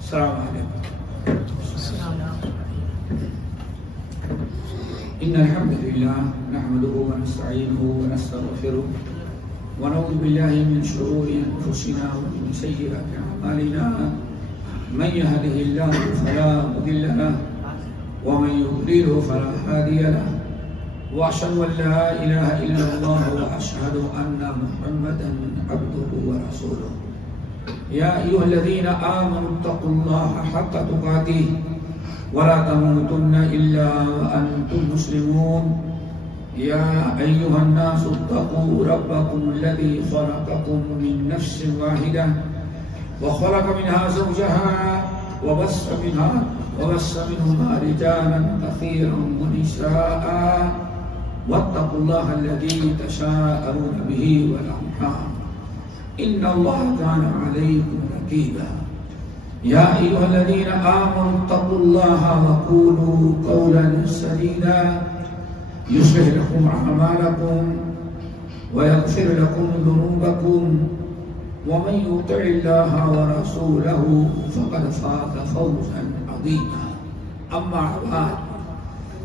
السلام علیکم. ان الحمد لله نحمده ونستعينه ونستغفره ونعوذ بالله من شرور انفسنا ومن سيئات اعمالنا من يهده الله فلا مضل له ومن يضلل فلا هادي له واشهد ان لا اله الا الله واشهد ان محمدا عبده ورسوله. يا ايها الذين امنوا اتقوا الله حق تقاته ولا تموتن الا وانتم مسلمون. يا ايها الناس اتقوا ربكم الذي خلقكم من نفس واحده وخلق منها زوجها وبث منهما رجالا كثيرا ونساء واتقوا الله الذي تساءلون به والارحام ان الله كان عليكم رقيبا. يا ايها الذين امنوا اتقوا الله وقولوا قولا سديدا يصلح لكم اعمالكم ويغفر لكم ذنوبكم ومن يطع الله ورسوله فقد فاز فوزا عظيما. اما بعد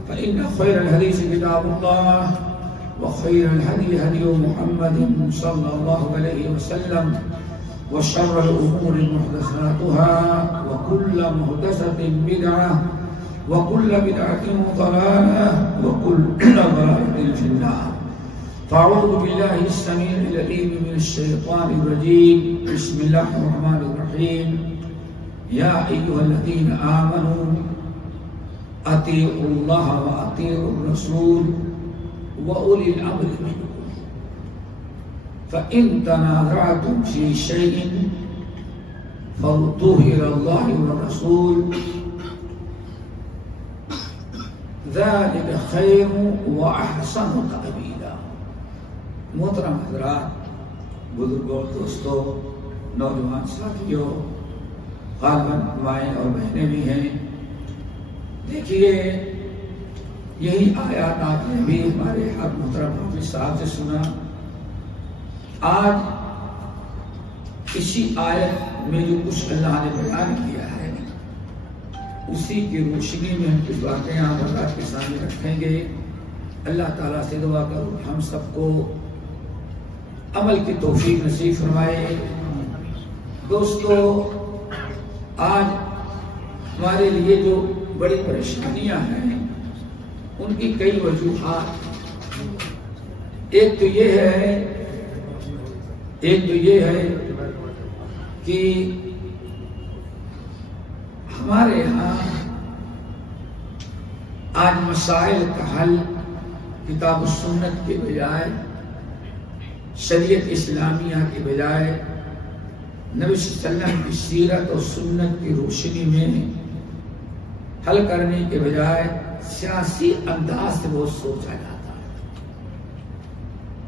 فان خير الحديث كتاب الله وخير الهدي هدي محمد صلى الله عليه وسلم وشر الامور محدثاتها وكل محدثة بدعة وكل بدعة ضلالة وكل ضلالة في النار. فأعوذ بالله السميع العليم من الشيطان الرجيم. بسم الله الرحمن الرحيم. يا أيها الذين آمنوا أطيعوا الله وأطيعوا الرسول وأولي الأمر منكم فإن تنازعتم في شيء فردوه إلى الله والرسول ذلك خير وأحسن تأويلا. محترم حضرات، بزرگوں، دوستوں، نوجوان ساتھیوں، غالباً مائیں اور بہنیں بھی ہیں، دیکھیے یہی آیات آپ نے بھی ہمارے حق محترم حافظ صاحب سے سنا. آج اسی آیت میں جو کچھ اللہ نے بیان کیا ہے اسی کی روشنی میں ہم کچھ باتیں آپ حضرات کے سامنے رکھیں گے. اللہ تعالیٰ سے دعا کرو ہم سب کو عمل کی توفیق نصیب فرمائے. دوستو، آج ہمارے لیے جو بڑی پریشانیاں ہیں ان کی کئی وجوہات. ایک تو یہ ہے کہ ہمارے یہاں آج مسائل کا حل کتاب و سنت کے بجائے، شریعت اسلامیہ کے بجائے، نبی صلی اللہ علیہ وسلم کی سیرت اور سنت کی روشنی میں حل کرنے کے بجائے سیاسی انداز سے وہ سوچا جاتا ہے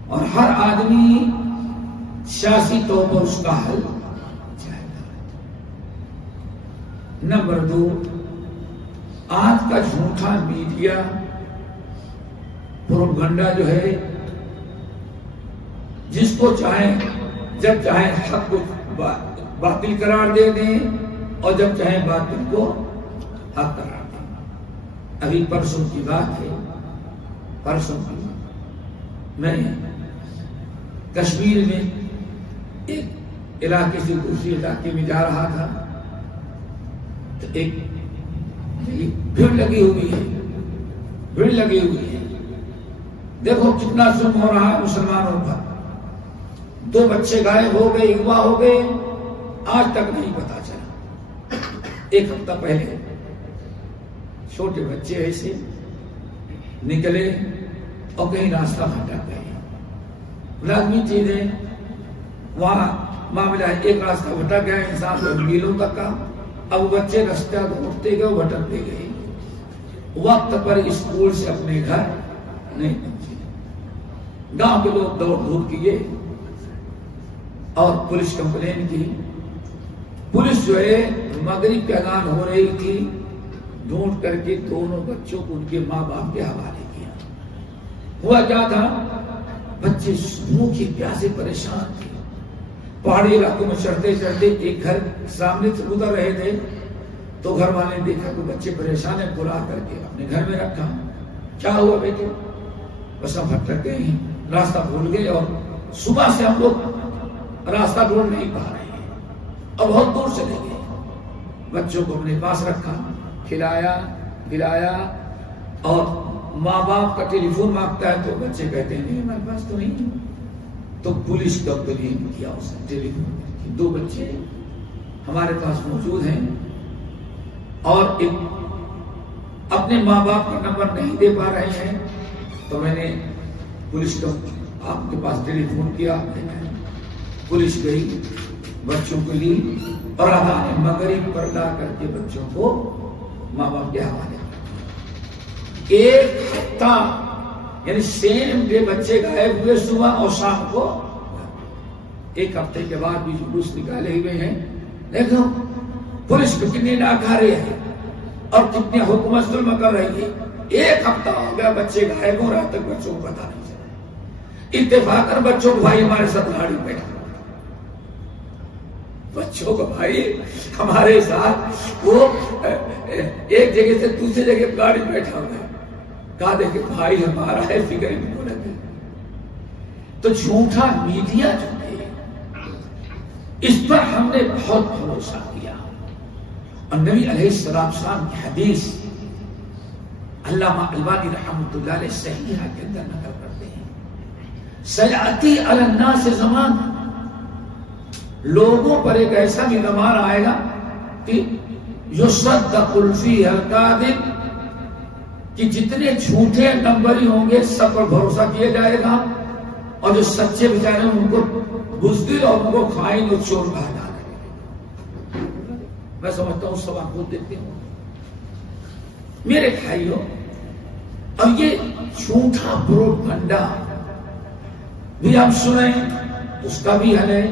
اور ہر آدمی سیاسی طور پر اس کا حل چاہتا ہے. نمبر 2، آج کا جھوٹا میڈیا پروپیگنڈا جو ہے، جس کو چاہیں جب چاہیں حق کو باطل قرار دے دیں اور جب چاہیں باطل کو حق قرار دیں. ابھی پرسوں کی بات ہے، میں کشمیر میں ایک علاقے سے دوسرے علاقے میں جا رہا تھا تو ایک بھیڑ لگی ہوئی ہے. دیکھو کتنا ظلم ہو رہا ہے مسلمانوں پر. 2 بچے غائب ہو گئے، اغوا ہو گئے، آج تک نہیں پتا چلا. 1 ہفتہ پہلے چھوٹے بچے ایسے نکلے اور کہیں راستہ بھٹک گئے. لازمی چیز ہے، وہاں معاملہ ہے، ایک راستہ بھٹک گیا انسان کو میلوں تک کا. اب بچے راستہ ڈھونڈتے گئے، بھٹکتے گئے، وقت پر اسکول سے اپنے گھر نہیں پہنچے. گاؤں کے لوگ دوڑ دھوپ کیے اور پولیس کمپلین کی. پولیس جو ہے مغرب کی اذان ہو رہی تھی، ڈھونڈ کر کے دونوں بچوں کو ان کے ماں باپ کے حوالے کیا. ہوا کیا تھا، بچے بھوکے پیاسے پریشان تھے، پہاڑی علاقوں میں چڑھتے چڑھتے ایک گھر سامنے سے گزر رہے تھے تو گھر والے نے دیکھا کہ بچے پریشان ہیں، بلا کر کے اپنے گھر میں رکھا. کیا ہوا بیٹے؟ بس ہم بھٹک گئے ہیں، راستہ بھول گئے اور صبح سے ہم لوگ راستہ ڈھونڈ نہیں پا رہے ہیں اور بہت دور چلے گئے. بچوں کو اپنے پاس رکھا، کھلایا پلایا، اور ماں باپ کا ٹیلی فون مانگتا ہے تو بچے کہتے ہیں نہیں ہمارے پاس تو نہیں. تو پولیس کمپلین کیا اس نے ٹیلی فون، 2 بچے ہمارے پاس موجود ہیں اور ایک اپنے ماں باپ کا نمبر نہیں دے پا رہے ہیں. تو میں نے پولیس کو آپ کے پاس ٹیلی فون کیا، پولیس گئی، بچوں کو لی اور اذان مغرب پر لا کر کے بچوں کو ماں باپ کے حوالے کیا. 1 ہفتہ یعنی سیم ڈے بچے غائب ہوئے، صبح اور شام کو. 1 ہفتے کے بعد بھی جلوس نکالے ہوئے ہیں. دیکھو پولیس کو کتنی ناکارے ہیں اور کتنی حکومت ظلم کر رہی ہے. 1 ہفتہ ہو گیا بچے غائب ہو رہا تک بچوں کو پتا نہیں چلا. اتفاقاً بچوں کو بھائی ہمارے ساتھ گاڑی بیٹھا، بچوں کو بھائی ہمارے ساتھ وہ ایک جگہ سے دوسری جگہ گاڑی بیٹھا ہوا ہے. کہا دیکھے بھائی ہمارا ہے، فکر نہیں ہو رہی. تو جھوٹا میڈیا جو ہے اس پر ہم نے بہت بھروسہ کیا. اور نبی علیہ السلام کی حدیث علامہ البانی رحمۃ اللہ علیہ صحیحہ کے اندر نقل کرتے ہیں، سیاتی علی الناس زمان، لوگوں پر ایک ایسا بھی زمان آئے گا کہ یصدق فیہ الکاذب، کہ جتنے جھوٹے نمبری ہوں گے سب پر بھروسہ کیا جائے گا اور جو سچے بیچارے ان کو بزدل اور ان کو خائن اور چور کہا جائے گا. میں سمجھتا ہوں سب آپ خود دیکھتے ہوں میرے بھائیوں. اب یہ جھوٹا پروپیگنڈا بھی ہم سنیں اس کا بھی حل ہے.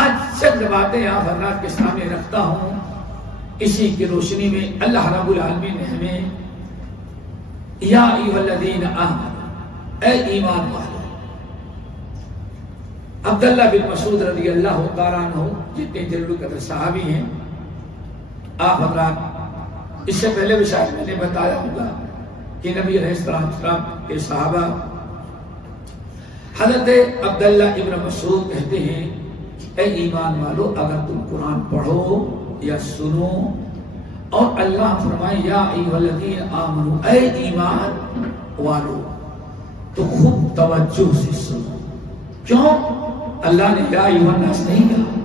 آج چند باتیں آپ حضرات کے سامنے رکھتا ہوں، اسی کی روشنی میں اللہ رب العالمین نے ہمیں یا ایھا الذین آمنوا، اے ایمان والو. عبداللہ بن مسعود رضی اللہ تعالیٰ عنہ جتنے جلوہ قدر صحابی ہیں، آپ حضرات اس سے پہلے بھی شاید میں نے بتایا ہوگا کہ نبی علیہ السلام کے صحابہ حضرت عبداللہ ابن مسعود کہتے ہیں اے ایمان والو اگر تم قرآن پڑھو یا سنو اور اللہ فرمائے یا ایھا الذین آمنوا، اے ایمان والو، تو خوب توجہ سے سنو. کیوں؟ اللہ نے یا ایھا الناس نہیں کہا،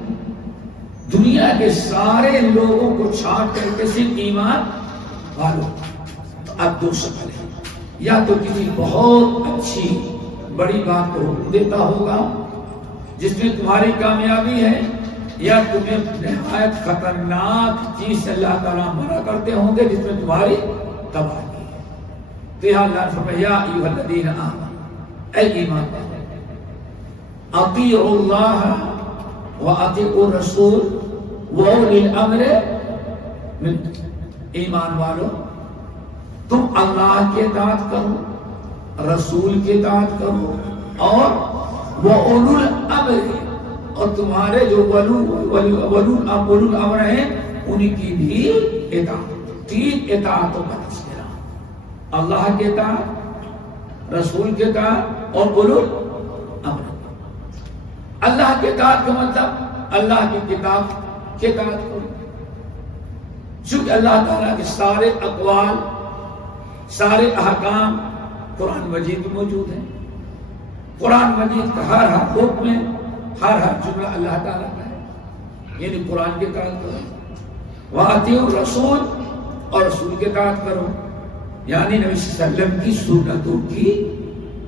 دنیا کے سارے لوگوں کو چھانٹ کر کے صرف ایمان والو. اب 2 شکل ہے، یا تو کسی بہت اچھی بڑی بات کو حکم دیتا ہوگا جس میں تمہاری کامیابی ہے، یا تمہیں نہایت خطرناک چیز سے اللہ تعالیٰ منع کرتے ہوں گے جس میں تمہاری تباہی ہے. تو یہاں اللہ فرمایا یا ایھا الذین آمنوا، اے ایمان والو، اطیعوا اللہ واطیعوا الرسول واولی الامر منکم. ایمان والو تم اللہ کی اطاعت کرو، رسول کی اطاعت کرو، اور وَأُولُو الْأَمْرِ، اور تمہارے جو وَلُو الْأَمْرِ ہیں ان کی بھی اطاعت. 3 اطاعتوں کا تذکرہ، اللہ کی اطاعت، رسول کی اطاعت اور اولو الامر. اللہ کی اطاعت کا مطلب اللہ کی کتاب کی اطاعت کرو، چونکہ اللہ تعالیٰ کے سارے اقوال سارے احکام قرآن مجید میں موجود ہیں. قرآن مجید کا ہر حکم میں ہر جملہ اللہ تعالیٰ کا ہے، یعنی قرآن کی اطاعت کرو. وَأَطِیعُوا الرَّسُولَ، اور رسول کی اطاعت کرو، یعنی نبی صلی اللہ علیہ وسلم کی سنتوں کی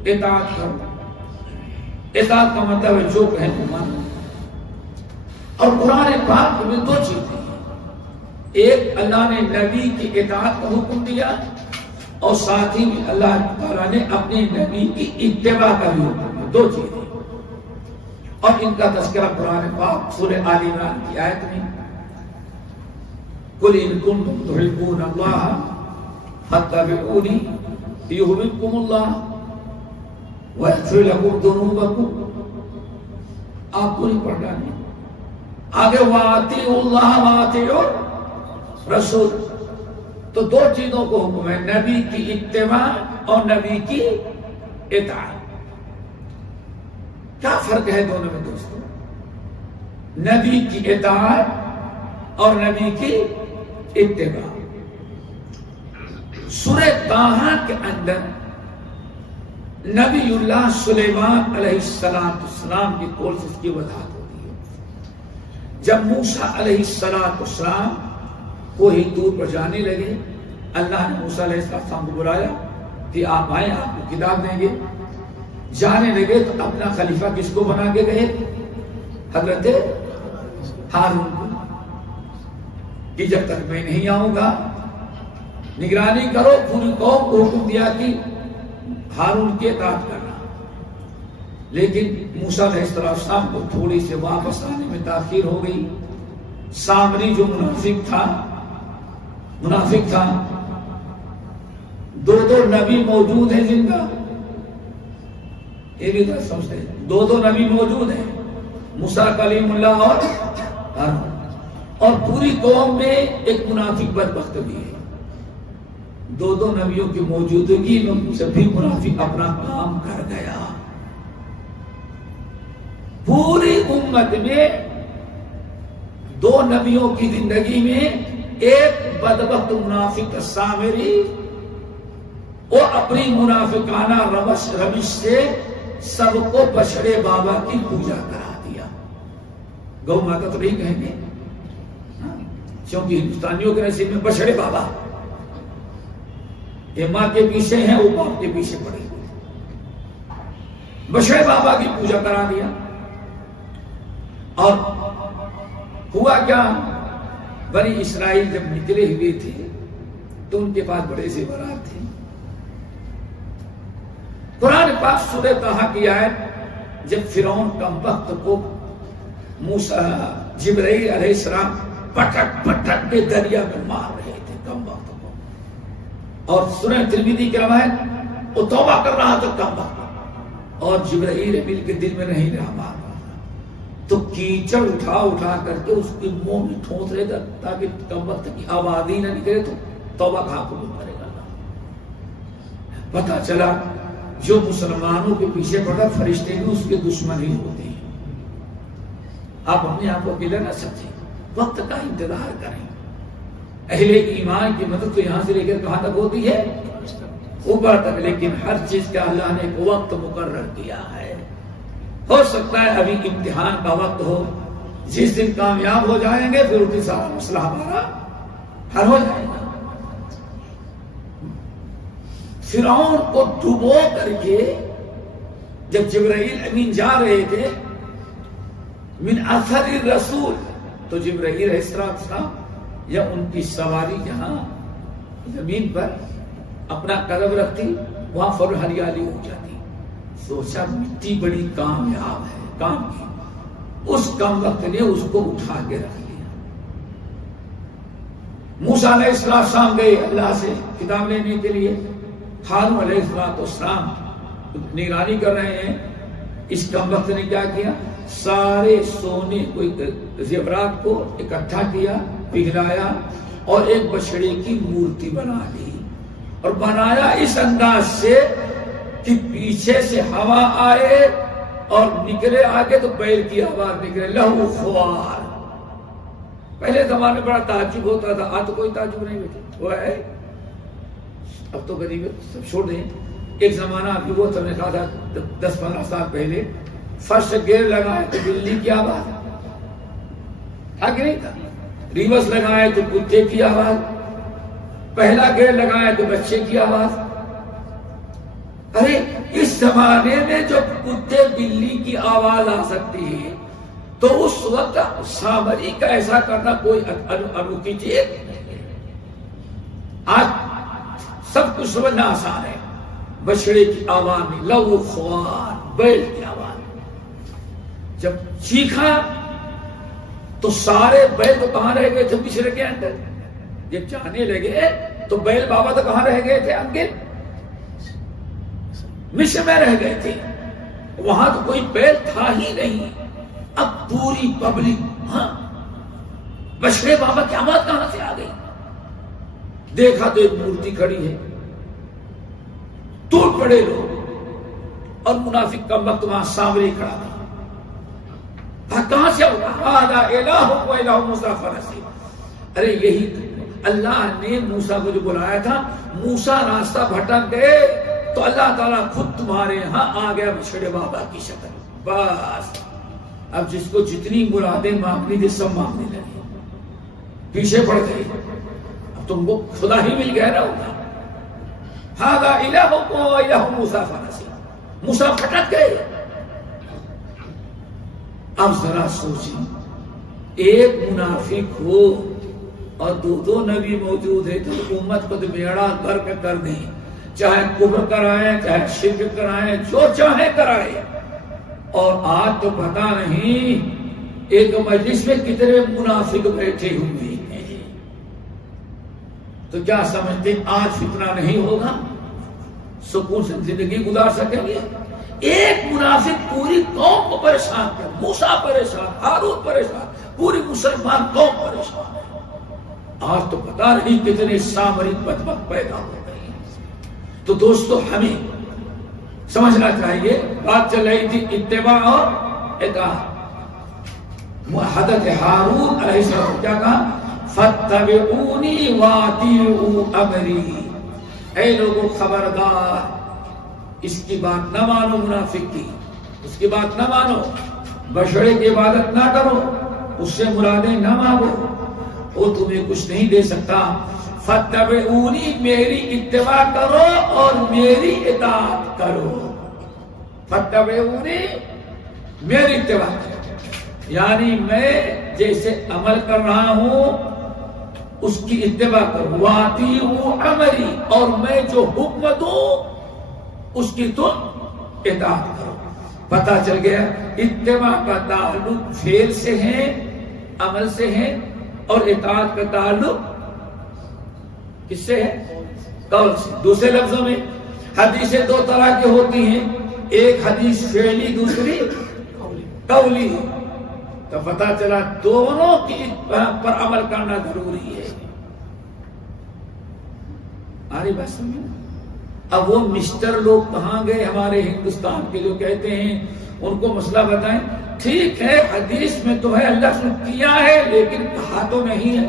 اطاعت کرو. اطاعت کا مطلب ہے جو کہیں تو مانو. اور قرآن پاک میں 2 چیزیں ہیں، ایک اللہ نے نبی کی اطاعت کا حکم دیا اور ساتھ ہی میں اللہ تعالیٰ نے اپنے نبی کی اتباع کا بھی حکم دیا. 2 چیزیں، اور ان کا تذکرہ قرآن پاک سورہ آل عمران کی آیت میں قُلْ إِن كُنتُمْ تُحِبُّونَ اللَّهَ فَاتَّبِعُونِي يُحْبِبْكُمُ اللَّهُ وَيَغْفِرْ لَكُمْ ذُنُوبَكُمْ. آپ پوری پڑھ ڈالیں. آگے وَأَطِیعُوا اللَّهَ وَأَطِیعُوا الرَّسُولَ. تو دو چیزوں کو حکم ہے، نبی کی اتباع اور نبی کی اطاعت. کیا فرق ہے دونوں میں دوستوں؟ نبی کی اطاعت اور نبی کی اتباع. سورہ طٰہٰ کے اندر نبی اللہ سلیمان علیہ السلام کی قول سے اس کی وضاحت ہوتی ہے. جب موسیٰ علیہ السلام کوہ طور پر جانے لگے، اللہ نے موسیٰ علیہ السلام کو بلایا کہ آپ آئیں، آپ کو کتاب دیں گے. جانے لگے تو اپنا خلیفہ کس کو بنا کے گئے؟ حضرت ہارون کو، کہ جب تک میں نہیں آؤں گا نگرانی کرو. پوری قوم کو حکم دیا کہ ہارون کی اطاعت کرنا. لیکن موسیٰ علیہ السلام کو تھوڑی سے واپس آنے میں تاخیر ہو گئی. سامری جو منافق تھا، دو نبی موجود ہیں زندہ، یہ بھی تو سمجھتے ہیں. دو نبی موجود ہیں، موسیٰ کلیم اللہ اور ہارون، اور پوری قوم میں ایک منافق بدبخت بھی ہے. دو نبیوں کی موجودگی میں سے بھی منافق اپنا کام کر گیا. پوری امت میں دو نبیوں کی زندگی میں ایک بدبخت منافق سامری، وہ اپنی منافقانہ روش سے سب کو بچڑے بابا کی پوجا کرا دیا. گو ماتا تو نہیں کہیں گے، کیونکہ ہندوستانیوں کے نصیب میں بچڑے بابا، یہ ماں کے پیچھے ہیں، وہ باپ کے پیچھے پڑے ہوئے. بچڑے بابا کی پوجا کرا دیا. اور ہوا کیا؟ بنی اسرائیل جب نکلے ہوئے تھے تو ان کے پاس بڑے سے برات تھے. قرآن پاک سورہ طٰہٰ کی آیت، جب فرعون کم وقت کو جبرائیل علیہ السلام پٹک کے دریا میں مار رہے تھے کم وقت کو، اور سورہ ترمذی کی روایت وہ توبہ کر رہا تھا کم وقت، اور جبرائیل مل کے دل میں نہیں رہا مار رہا تھا، تو کیچڑ اٹھا کر کے اس کے منہ میں ٹھونس رہے تھا تاکہ کم وقت کی آواز ہی نہ نکلے. تو توبہ کہاں کو کرے گا؟ پتا چلا جو مسلمانوں کے پیچھے پڑا فرشتے بھی اس کے دشمن ہی ہوتے ہیں. آپ اپنے آپ کو اکیلا نہ سمجھیں، وقت کا انتظار کریں. اہل ایمان کی مدد تو یہاں سے لے کر کہاں تک ہوتی ہے؟ اوپر تک. لیکن ہر چیز کا اللہ نے ایک وقت مقرر کیا ہے. ہو سکتا ہے ابھی امتحان کا وقت ہو، جس دن کامیاب ہو جائیں گے پھر اس سارا مسئلہ ہمارا حل ہو جائے گا. فرعون کو ڈبو کر کے جب جبرائیل امین جا رہے تھے من اثر الرسول، تو جبرائیل علیہ السلام یا ان کی سواری جہاں زمین پر اپنا قدم رکھتی وہاں فور ہریالی ہو جاتی. سوچا مٹی بڑی کامیاب ہے کام کی، اس کم وقت نے اس کو اٹھا کے رکھ لیا. موسیٰ علیہ السلام گئے اللہ سے کتاب لینے کے لیے. ہارون علیہ السلام نگرانی کر رہے ہیں. اس کم وقت نے کیا کیا؟ سارے سونے کو زیورات کو اکٹھا کیا، پگھلایا، اور ایک بچڑے کی مورتی بنا لی. اور بنایا اس انداز سے کہ پیچھے سے ہوا آئے اور نکلے آگے تو بیل کی آواز نکلے، لہو خوار. پہلے زمانے میں بڑا تعجب ہوتا تھا، آج تو کوئی تعجب نہیں ہوتا. وہ ہے اب تو غریب سب چھوڑ دیں. ایک زمانہ ابھی وہ سب نے کہا تھا 10-15 سال پہلے، فرش گیئر لگائے تو بلی کی آواز تھا کہ نہیں تھا، ریورس لگائے تو کتے کی آواز، پہلا گیئر لگائے تو بچے کی آواز. ارے اس زمانے میں جو کتے بلی کی آواز آ سکتی ہے تو اس وقت سامری کا ایسا کرنا کوئی انوکھی چیز نہیں ہے. آج سب کچھ سمجھنا آسان ہے. بچڑے کی آواز نہیں، لو خوار، بیل کی آواز. جب چیخا تو سارے بیل تو کہاں رہ گئے تھے؟ پچھڑے کے اندر. جب جانے لگے تو بیل بابا تو کہاں رہ گئے تھے؟ انگے مصر میں رہ گئے تھے. وہاں تو کوئی بیل تھا ہی نہیں. اب پوری پبلک ہاں بشرے بابا کی آواز کہاں سے آ گئی؟ دیکھا تو ایک مورتی کھڑی ہے، ٹوٹ پڑے لوگ، اور منافق کا وقت وہاں سامنے کھڑا تھا، کہاں سے ہوگا؟ ہذا الہکم و الہ موسیٰ فنسی، ارے یہی اللہ نے موسیٰ کو جو بلایا تھا، موسیٰ راستہ بھٹک گئے تو اللہ تعالیٰ خود تمہارے یہاں آ گیا بچھڑے بابا کی شکل، بس اب جس کو جتنی مرادیں مانگنی تھی سب مانگنے لگے، پیچھے پڑ گئی، اب تم کو خدا ہی مل گیا نا، ہذا الہکم و الہ موسیٰ فنسی، موسیٰ بھٹک گئے۔ اب ذرا سوچیں، ایک منافق ہو اور دو نبی موجود ہے تو امت کو تو بیڑا کر دیں، چاہے کفر کرائیں چاہے شرک کرائیں، جو چاہے کرائیں۔ اور آج تو پتہ نہیں ایک مجلس میں کتنے منافق بیٹھے ہوئے ہیں، تو کیا سمجھتے آج فتنہ نہیں ہوگا؟ سکون سے زندگی گزار سکیں گے؟ ایک منافق پوری قوم کو پریشان کر، موسیٰ پریشان، ہارون پریشان، پوری مسلمان قوم پریشان ہے۔ آج تو پتہ نہیں کتنے سامرک بدبخت پیدا ہو گئے ہیں۔ تو دوستو ہمیں سمجھنا چاہیے، بات چل رہی تھی اتباع اور اطاعت۔ حضرت ہارون علیہ السلام کیا کہا؟ فاتبعونی واطیعوا امری، اے لوگوں خبردار اس کی بات نہ مانو، منافق کی اس کی بات نہ مانو، بشرے کی عبادت نہ کرو، اس سے مرادیں نہ مانگو، وہ تمہیں کچھ نہیں دے سکتا۔ فاتبعونی، میری اتباع کرو اور میری اطاعت کرو۔ فاتبعونی، میری اتباع کرو، یعنی میں جیسے عمل کر رہا ہوں اس کی اتباع کرو، واطیعوا امری، اور میں جو حکم دوں اس کی تم اطاعت کرو۔ پتہ چل گیا اتباع کا تعلق فعل سے ہے، عمل سے ہے، اور اطاعت کا تعلق کس سے ہے؟ قول سے۔ دوسرے لفظوں میں حدیثیں دو طرح کی ہوتی ہیں، ایک حدیث فعلی، دوسری قولی، تو پتہ چلا دونوں کی پر عمل کرنا ضروری ہے۔ آری بات سمجھے؟ اب وہ مسٹر لوگ کہاں گئے ہمارے ہندوستان کے جو کہتے ہیں، ان کو مسئلہ بتائیں۔ ٹھیک ہے حدیث میں تو ہے، اللہ نے کیا ہے، لیکن کہا تو نہیں ہے۔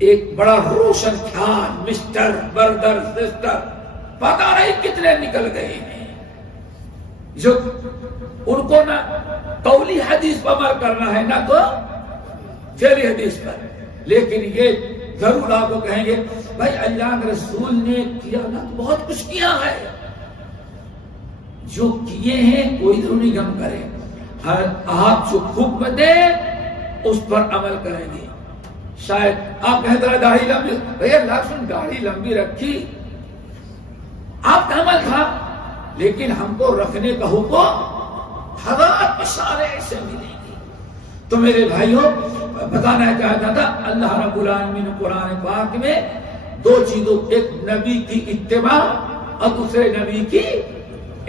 ایک بڑا روشن خیال مسٹر بردر سسٹر پتہ نہیں کتنے نکل گئے ہیں، جو ان کو نہ قولی حدیث پر عمل کرنا ہے نہ تو فعلی حدیث پر، لیکن یہ ضرور آپ کو کہیں گے بھائی اللہ کے رسول نے کیا نا، بہت کچھ کیا ہے، جو کیے ہیں کوئی ضروری ہم کریں، آپ جو حکم دیں اس پر عمل کریں گے۔ شاید آپ کہتے ہیں داڑھی لمبی، بھائی اللہ سن داڑھی لمبی رکھی آپ کا عمل تھا، لیکن ہم کو رکھنے کا حکم ہزار اشارے ایسے ملیں گے۔ تو میرے بھائیوں بتانا چاہتا تھا، اللہ رب العالمین قرآن پاک میں دو چیزوں، ایک نبی کی اتباع اور دوسرے نبی کی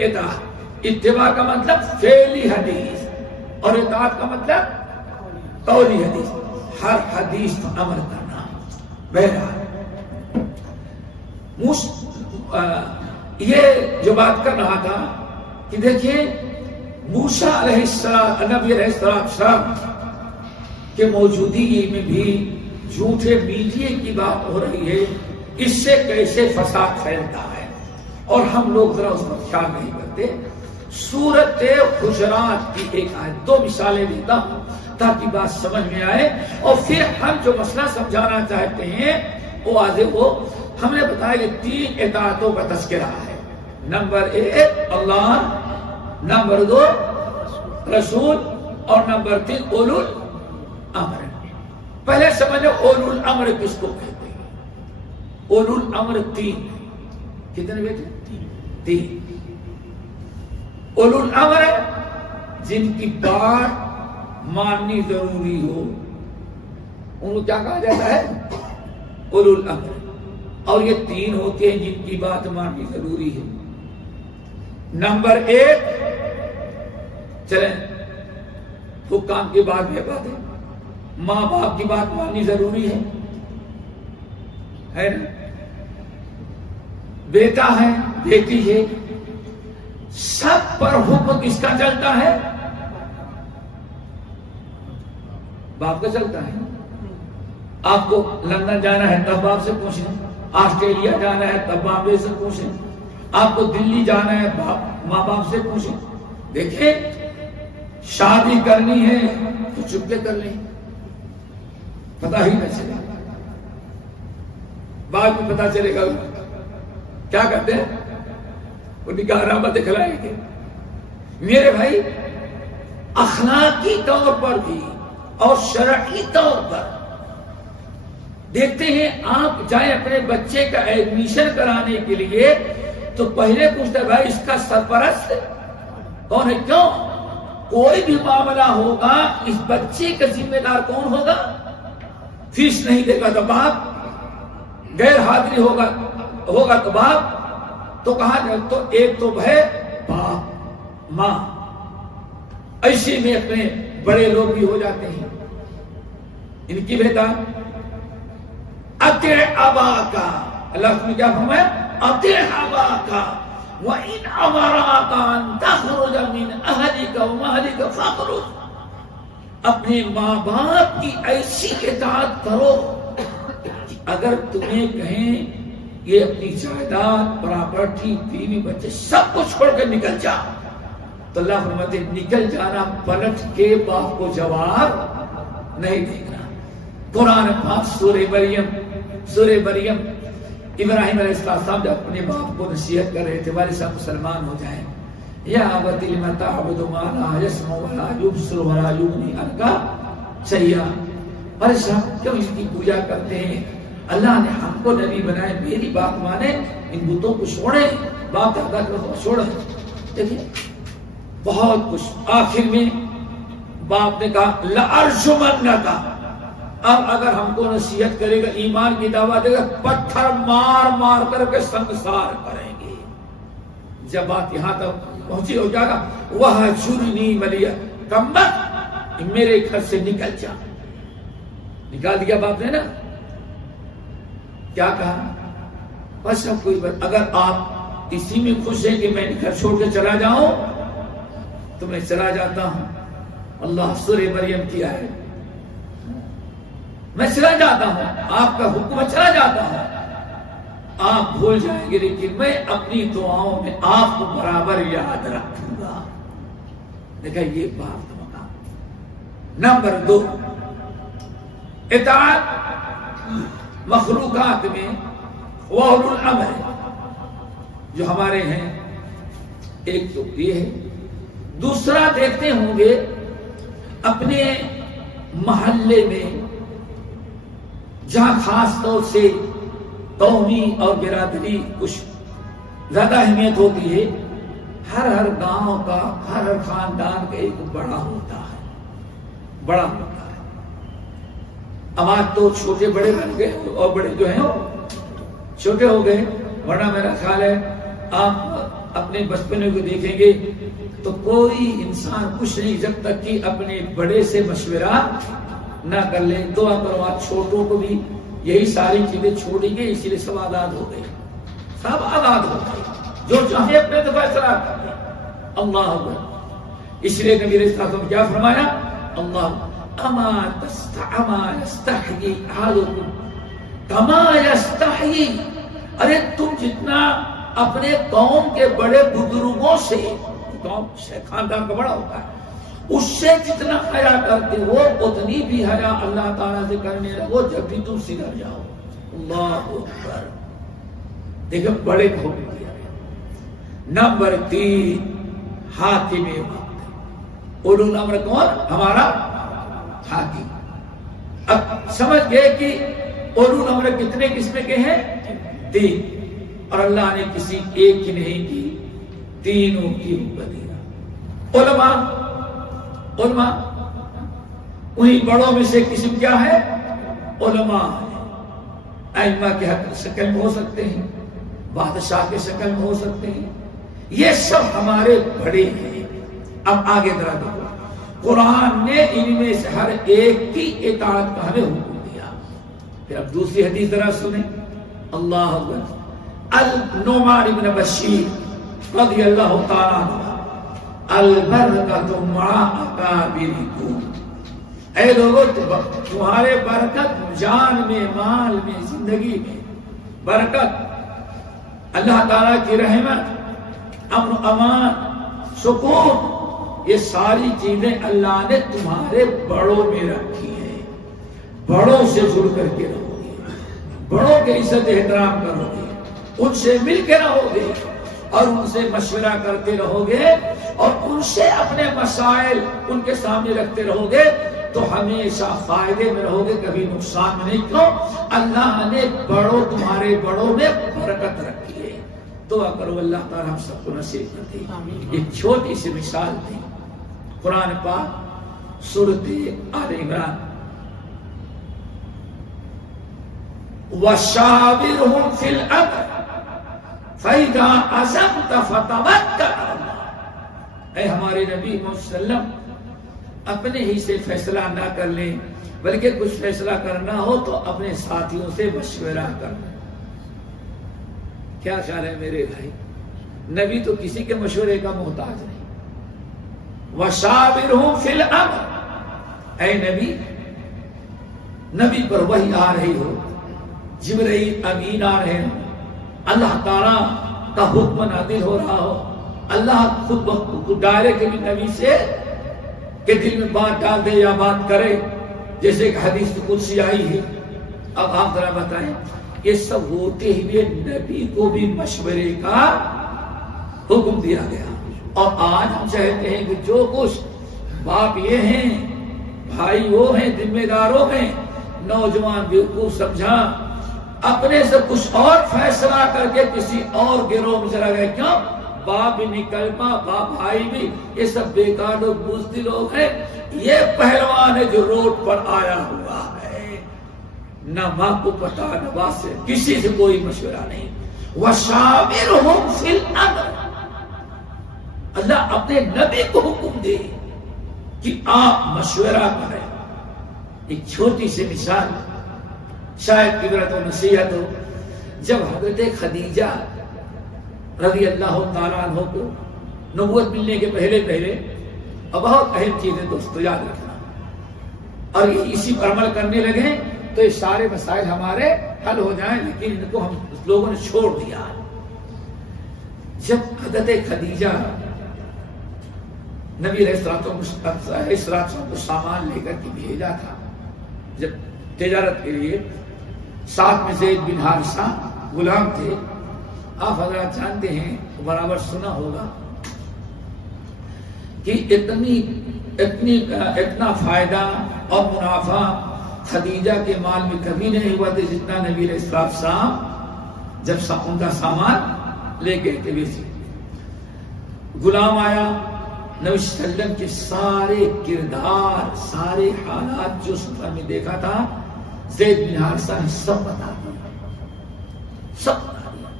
اطاعت۔ اتباع کا مطلب فعلی حدیث اور اطاعت کا مطلب قولی حدیث، ہر حدیث پر عمل کرنا۔ بہرحال یہ جو بات کر رہا تھا کہ دیکھیں موسیٰ علیہ السلام، نبی علیہ السلام کے موجودگی میں بھی جھوٹے میڈیا کی بات ہو رہی ہے، اس سے کیسے فساد پھیلتا ہے، اور ہم لوگ ذرا اس پر خیال نہیں کرتے۔ سورۃ حجرات کی ایک آیت، دو مثالیں دیتا ہوں تاکہ بات سمجھ میں آئے، اور پھر ہم جو مسئلہ سمجھانا چاہتے ہیں وہ واضح ہو۔ ہم نے بتایا کہ 3 اطاعتوں کا تذکرہ ہے، نمبر 1 اللہ، نمبر 2 رسول، اور نمبر 3 اولو الامر۔ پہلے سمجھو اولو الامر کس کو کہتے ہیں؟ اولو الامر 3، کتنے بیٹے؟ 3۔ اولو الامر جن کی بات ماننی ضروری ہو، ان کو کیا کہا جاتا ہے؟ اولو الامر۔ اور یہ 3 ہوتے ہیں جن کی بات ماننی ضروری ہے۔ نمبر 1 چلیں حکام کی بات بے بات ہے، ماں باپ کی بات ماننی ضروری ہے نا؟ بیٹا ہے، بیٹی ہے، سب پر حکم کس کا چلتا ہے؟ باپ کا چلتا ہے۔ آپ کو لندن جانا ہے تب باپ سے پوچھیں، آسٹریلیا جانا ہے تب باپ سے پوچھیں، آپ کو دلی جانا ہے ماں باپ سے پوچھیں۔ دیکھیں شادی کرنی ہے تو چپکے کر لیں، پتہ ہی نہ چلے، بعد میں پتہ چلے گا کیا کرتے ہیں، وہ نکاح نامہ دکھلائیں گے۔ میرے بھائی اخلاقی طور پر بھی اور شرعی طور پر دیکھتے ہیں، آپ جائیں اپنے بچے کا ایڈمیشن کرانے کے لیے تو پہلے پوچھتے ہیں بھائی اس کا سرپرست کون ہے؟ کیوں؟ کوئی بھی معاملہ ہوگا اس بچے کا ذمہ دار کون ہوگا؟ فیس نہیں دے گا تو باپ، غیر حاضری ہوگا تو باپ، تو کہا جائے تو ایک تو ہے باپ ماں، ایسے میں اپنے بڑے لوگ بھی ہو جاتے ہیں۔ ان کی بیٹا اطیع اباکا، اللہ نے کیا فرمایا؟ اطیع اباکا وَإِنْ أَمَرَاكَ أَنْ تَخْرُجَ مِنْ أَهْلِكَ وَمَهْلِكَ فَاخْرُجْ، اپنے ماں باپ کی ایسی اطاعت کرو کہ اگر تمہیں کہیں یہ اپنی جائیداد، پراپرٹی، بیوی بچے سب کو چھوڑ کر نکل جا، تو اللہ فرماتے نکل جانا، پلٹ کے باپ کو جواب نہیں دینا۔ قرآن پاک سورہ مریم ابراہیم علیہ السلام جب اپنے باپ کو نصیحت کر رہے تھے والد صاحب مسلمان ہو جائیں، یا ابت لم تعبد ما لا يسمع ولا يبصر ولا یغنی عنک شیئا، والد صاحب کیوں اس کی پوجا کرتے ہیں؟ اللہ نے ہم کو نبی بنائے، میری بات مانے، ان بتوں کو چھوڑیں، باپ دادا کو چھوڑیں۔ دیکھیں بہت کچھ، آخر میں باپ نے کہا لَأَرْجُمَنَّكَ، اب اگر ہم کو نصیحت کرے گا، ایمان کی دعوت دے گا، پتھر مار مار کر کے سنگسار کریں گے۔ جب بات یہاں تک پہنچی ہو جائے گا، وَهْجُرْنِي مَلِيًّا، کمبخت میرے گھر سے نکل جا، نکال دیا باپ نے نا۔ کیا کہا؟ بس اب کوئی بات، اگر آپ اسی میں خوش ہیں کہ میں گھر چھوڑ کے چلا جاؤں تو میں چلا جاتا ہوں، اللہ سورہ مریم کی ہے، میں چلا جاتا ہوں، آپ کا حکم چلا جاتا ہوں، آپ بھول جائیں گے لیکن میں اپنی دعاؤں میں آپ کو برابر یاد رکھوں گا۔ دیکھا یہ بات کا مقام۔ نمبر 2، اطاعت مخلوقات میں اولو الامر جو ہمارے ہیں، ایک تو یہ ہے، دوسرا دیکھتے ہوں گے اپنے محلے میں جہاں خاص طور سے قومی اور برادری کچھ زیادہ اہمیت ہوتی ہے، ہر گاؤں کا، ہر خاندان کا ایک بڑا ہوتا ہے، بڑا ہوتا ہے۔ اب آج تو چھوٹے بڑے بن گئے اور بڑے جو ہیں وہ چھوٹے ہو گئے، ورنہ میرا خیال ہے آپ اپنے بچپنے کو دیکھیں گے تو کوئی انسان کچھ نہیں جب تک کہ اپنے بڑے سے مشورہ نہ کر لیں۔ دعا کرو آج چھوٹوں کو بھی یہی ساری چیزیں چھوڑی گئی، اسی لیے سب آزاد ہو گئے، سب آزاد ہو گئے، جو چاہے اپنے تو فیصلہ کر لیں۔ اللہ اکبر۔ اس لیے نبی علیہ السلام نے کیا فرمایا؟ اللہ اما یستحیی احدکم کما یستحیی، ارے تم جتنا اپنے قوم کے بڑے بزرگوں سے، قوم خاندان کا بڑا ہوتا ہے، اس سے جتنا حیا کرتے ہو اتنی بھی حیا اللہ تعالیٰ سے کرنے لگو جب بھی تم سدھر جاؤ۔ اللہ اکبر۔ دیکھو بڑے کو دیا۔ نمبر 3، حاکم وقت۔ اولو الامر کون؟ ہمارا حاکم۔ اب سمجھ گئے کہ اولو الامر کتنے قسم کے ہیں؟ 3، اور اللہ نے کسی ایک کی نہیں کی، تینوں کی حکم دیا۔ علماء انہی بڑوں میں سے قسم کیا ہے؟ علماء ائمہ کے شکل میں ہو سکتے ہیں، بادشاہ کے شکل میں ہو سکتے ہیں، یہ سب ہمارے بڑے ہیں۔ اب آگے ذرا دیکھو، قرآن نے ان میں سے ہر ایک کی اطاعت کا ہمیں حکم دیا. پھر اب دوسری حدیث ذرا سنیں. اللہ اکبر. النعمان بن بشیر رضی اللہ تعالیٰ عنہ البرکۃ مع اکابرکم. اے لوگوں تمہارے برکت جان میں، مال میں، زندگی میں برکت، اللہ تعالیٰ کی رحمت، امن و امان، سکون، یہ ساری چیزیں اللہ نے تمہارے بڑوں میں رکھی ہیں. بڑوں سے جڑ کر کے رہو گے، بڑوں کے عزت احترام کرو گے، ان سے مل کے رہو گے اور ان سے مشورہ کرتے رہو گے اور ان سے اپنے مسائل ان کے سامنے رکھتے رہو گے تو ہمیشہ فائدے میں رہو گے، کبھی نقصان میں نہیں. کیوں؟ اللہ نے بڑوں، تمہارے بڑوں میں برکت رکھی ہے. دعا کرو اللہ تعالیٰ ہم سب کو نصیب کرتے. ایک چھوٹی سی مثال تھی قرآن پاک سورۃ آل عمران. وَشَاوِرْهُمْ فِي الْأَمْرِ فَإِذَا عَزَمْتَ فَتَوَكَّلْ عَلَى اللَّهِ. اے ہمارے نبی محمد صلی اللہ علیہ وسلم اپنے ہی سے فیصلہ نہ کر لیں، بلکہ کچھ فیصلہ کرنا ہو تو اپنے ساتھیوں سے مشورہ کرنا. کیا خیال ہے میرے بھائی؟ نبی تو کسی کے مشورے کا محتاج نہیں. وَشَاوِرْهُمْ فِي الْأَمْرِ. اے نبی پر وحی آ رہی ہو، جبرائیل امین آ رہے ہو، اللہ تعالیٰ کا حکم نازل ہو رہا ہو، اللہ خود ڈالے کہ نبی سے کہ دل میں بات ڈال دے یا بات کرے، جیسے کہ حدیث قدسی آئی ہے. اب آپ ذرا بتائیں، یہ سب ہوتے ہوئے نبی کو بھی مشورے کا حکم دیا گیا. اور آج ہم چاہتے ہیں کہ جو کچھ باپ یہ ہیں، بھائی وہ ہیں، ذمہ داروں ہیں، نوجوان بیوقوف سمجھا اپنے سے کچھ اور فیصلہ کر کے کسی اور گروہ میں چلا گئے. کیوں؟ باپ بھی نکل پا، باپ بھائی بھی، یہ سب بیکار لوگ، بزدل لوگ ہیں. یہ پہلوان ہے جو روڈ پر آیا ہوا ہے، نہ ماں کو پتا نہ باپ سے، کسی سے کوئی مشورہ نہیں. وَشَاوِرْهُمْ فِي الْأَمْرِ. اللہ اپنے نبی کو حکم دے کہ آپ مشورہ کریں. ایک چھوٹی سی مثال، شاید عبرت و نصیحت ہو. جب حضرت خدیجہ رضی اللہ تعالیٰ عنہ کو نبوت ملنے کے پہلے اور بہت اہم چیز ہے دوستو یاد رکھنا، اور اسی پر عمل کرنے لگے تو یہ سارے مسائل ہمارے حل ہو جائیں، لیکن ان کو ہم لوگوں نے چھوڑ دیا. جب حضرت خدیجہ نبی علیہ السلام کو سامان لے کر کے بھیجا تھا جب تجارت کے لیے، ساتھ میں زید بن حارثہ غلام تھے. آپ حضرات جانتے ہیں، برابر سنا ہوگا کہ اتنا فائدہ اور منافع خدیجہ کے مال میں کبھی نہیں ہوا تھا جتنا نبی علیہ السلام جب ان کا سامان لے کے تھے. غلام آیا، نبی صلی اللہ علیہ وسلم کے سارے کردار، سارے حالات جو سفر میں دیکھا تھا زید بن حارثہ نے سب بتا دیا، سب بتا دیا.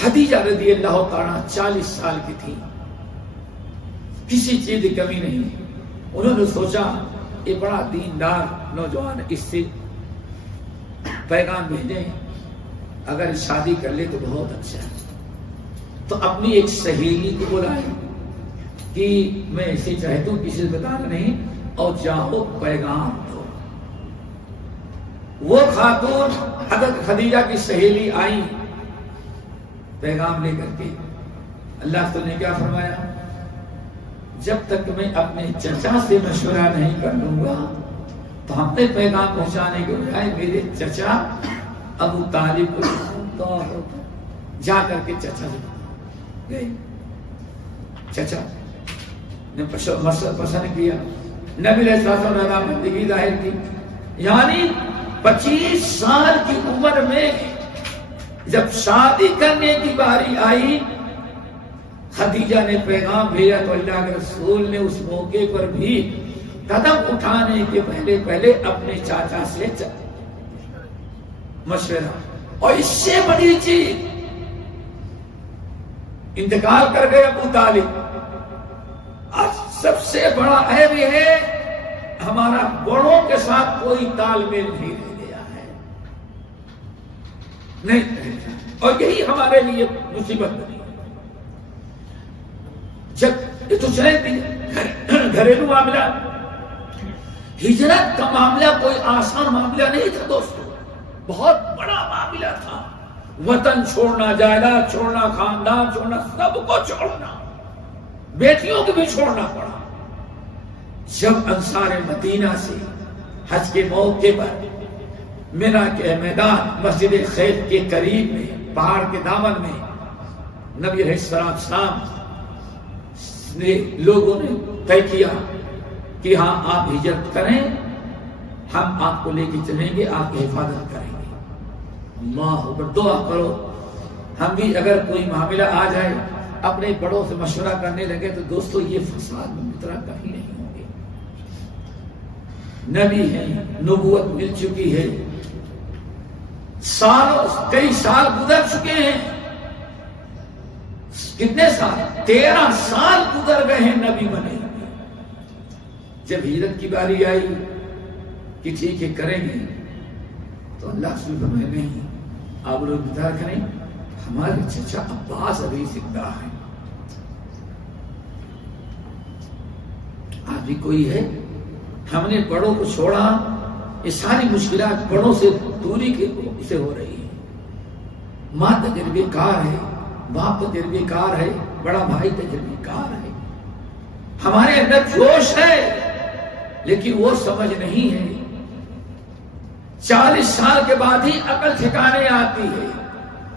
خدیجہ رضی اللہ تعالیٰ 40 سال کی تھی، کسی چیز کی کمی نہیں. انہوں نے سوچا یہ بڑا دیندار نوجوان، اس سے پیغام بھیجیں، اگر شادی کر لے تو بہت اچھا ہے. تو اپنی ایک سہیلی کو بلائے کہ میں ایسے چاہتا ہوں، کسی سے بتانا نہیں، اور جاؤ پیغام دو. وہ خاتون حضرت خدیجہ کی سہیلی آئی پیغام لے کر کے. اللہ تعالی نے کیا فرمایا؟ جب تک میں اپنے چچا سے مشورہ نہیں کر لوں گا تو ہم نے پیغام پہنچانے کے بجائے میرے چچا ابو طالب کو جا کر کے چچا سے گئے. چچا نے پسند کیا، نبی علیہ السلام نے رضامندگی ظاہر کی. یعنی 25 سال کی عمر میں جب شادی کرنے کی باری آئی، خدیجہ نے پیغام بھیجا تو اللہ کے رسول نے اس موقع پر بھی قدم اٹھانے کے پہلے اپنے چاچا سے مشورہ. اور اس سے بڑی چیز، انتقال کر گئے ابو طالب، آج سب سے بڑا عیب یہ ہے ہمارا بڑوں کے ساتھ کوئی تال میل نہیں رہ گیا ہے، نہیں، اور یہی ہمارے لیے مصیبت بنی۔ جب یہ تو چلے گھریلو معاملہ، ہجرت کا معاملہ کوئی آسان معاملہ نہیں تھا دوستو، بہت بڑا معاملہ تھا۔ وطن چھوڑنا، جائیداد چھوڑنا، خاندان چھوڑنا، سب کو چھوڑنا، بیٹیوں کو بھی چھوڑنا پڑا۔ جب انصار مدینہ سے حج کے موقع پر مینا کے میدان مسجد خیف کے قریب میں پہاڑ کے دامن میں نبی علیہ السلام نے لوگوں نے طے کیا کہ ہاں آپ ہجرت کریں، ہم آپ کو لے کے چلیں گے، آپ کی حفاظت کریں گے۔ اللہ اکبر، دعا کرو ہم بھی اگر کوئی معاملہ آ جائے اپنے بڑوں سے مشورہ کرنے لگے تو دوستو یہ فساد میں مترا کہیں نہیں ہوں گے۔ نبی ہیں، نبوت مل چکی ہے، کئی سال گزر چکے ہیں، کتنے سال؟ 13 سال گزر گئے ہیں نبی بنے۔ جب ہجرت کی باری آئی کہ ٹھیک ہے کریں گے تو اللہ سے فرمائے نہیں، آپ لوگ انتظار کریں، ہمارے چچا عباس ابھی زندہ ہیں۔ آج بھی کوئی ہے؟ ہم نے بڑوں کو چھوڑا، یہ ساری مشکلات بڑوں سے دوری کے سے ہو رہی ہے۔ ماں تجربے کار ہے، باپ تجربے کار ہے، بڑا بھائی تجربے کار ہے، ہمارے اندر جوش ہے لیکن وہ سمجھ نہیں ہے۔ 40 سال کے بعد ہی عقل ٹھکانے آتی ہے،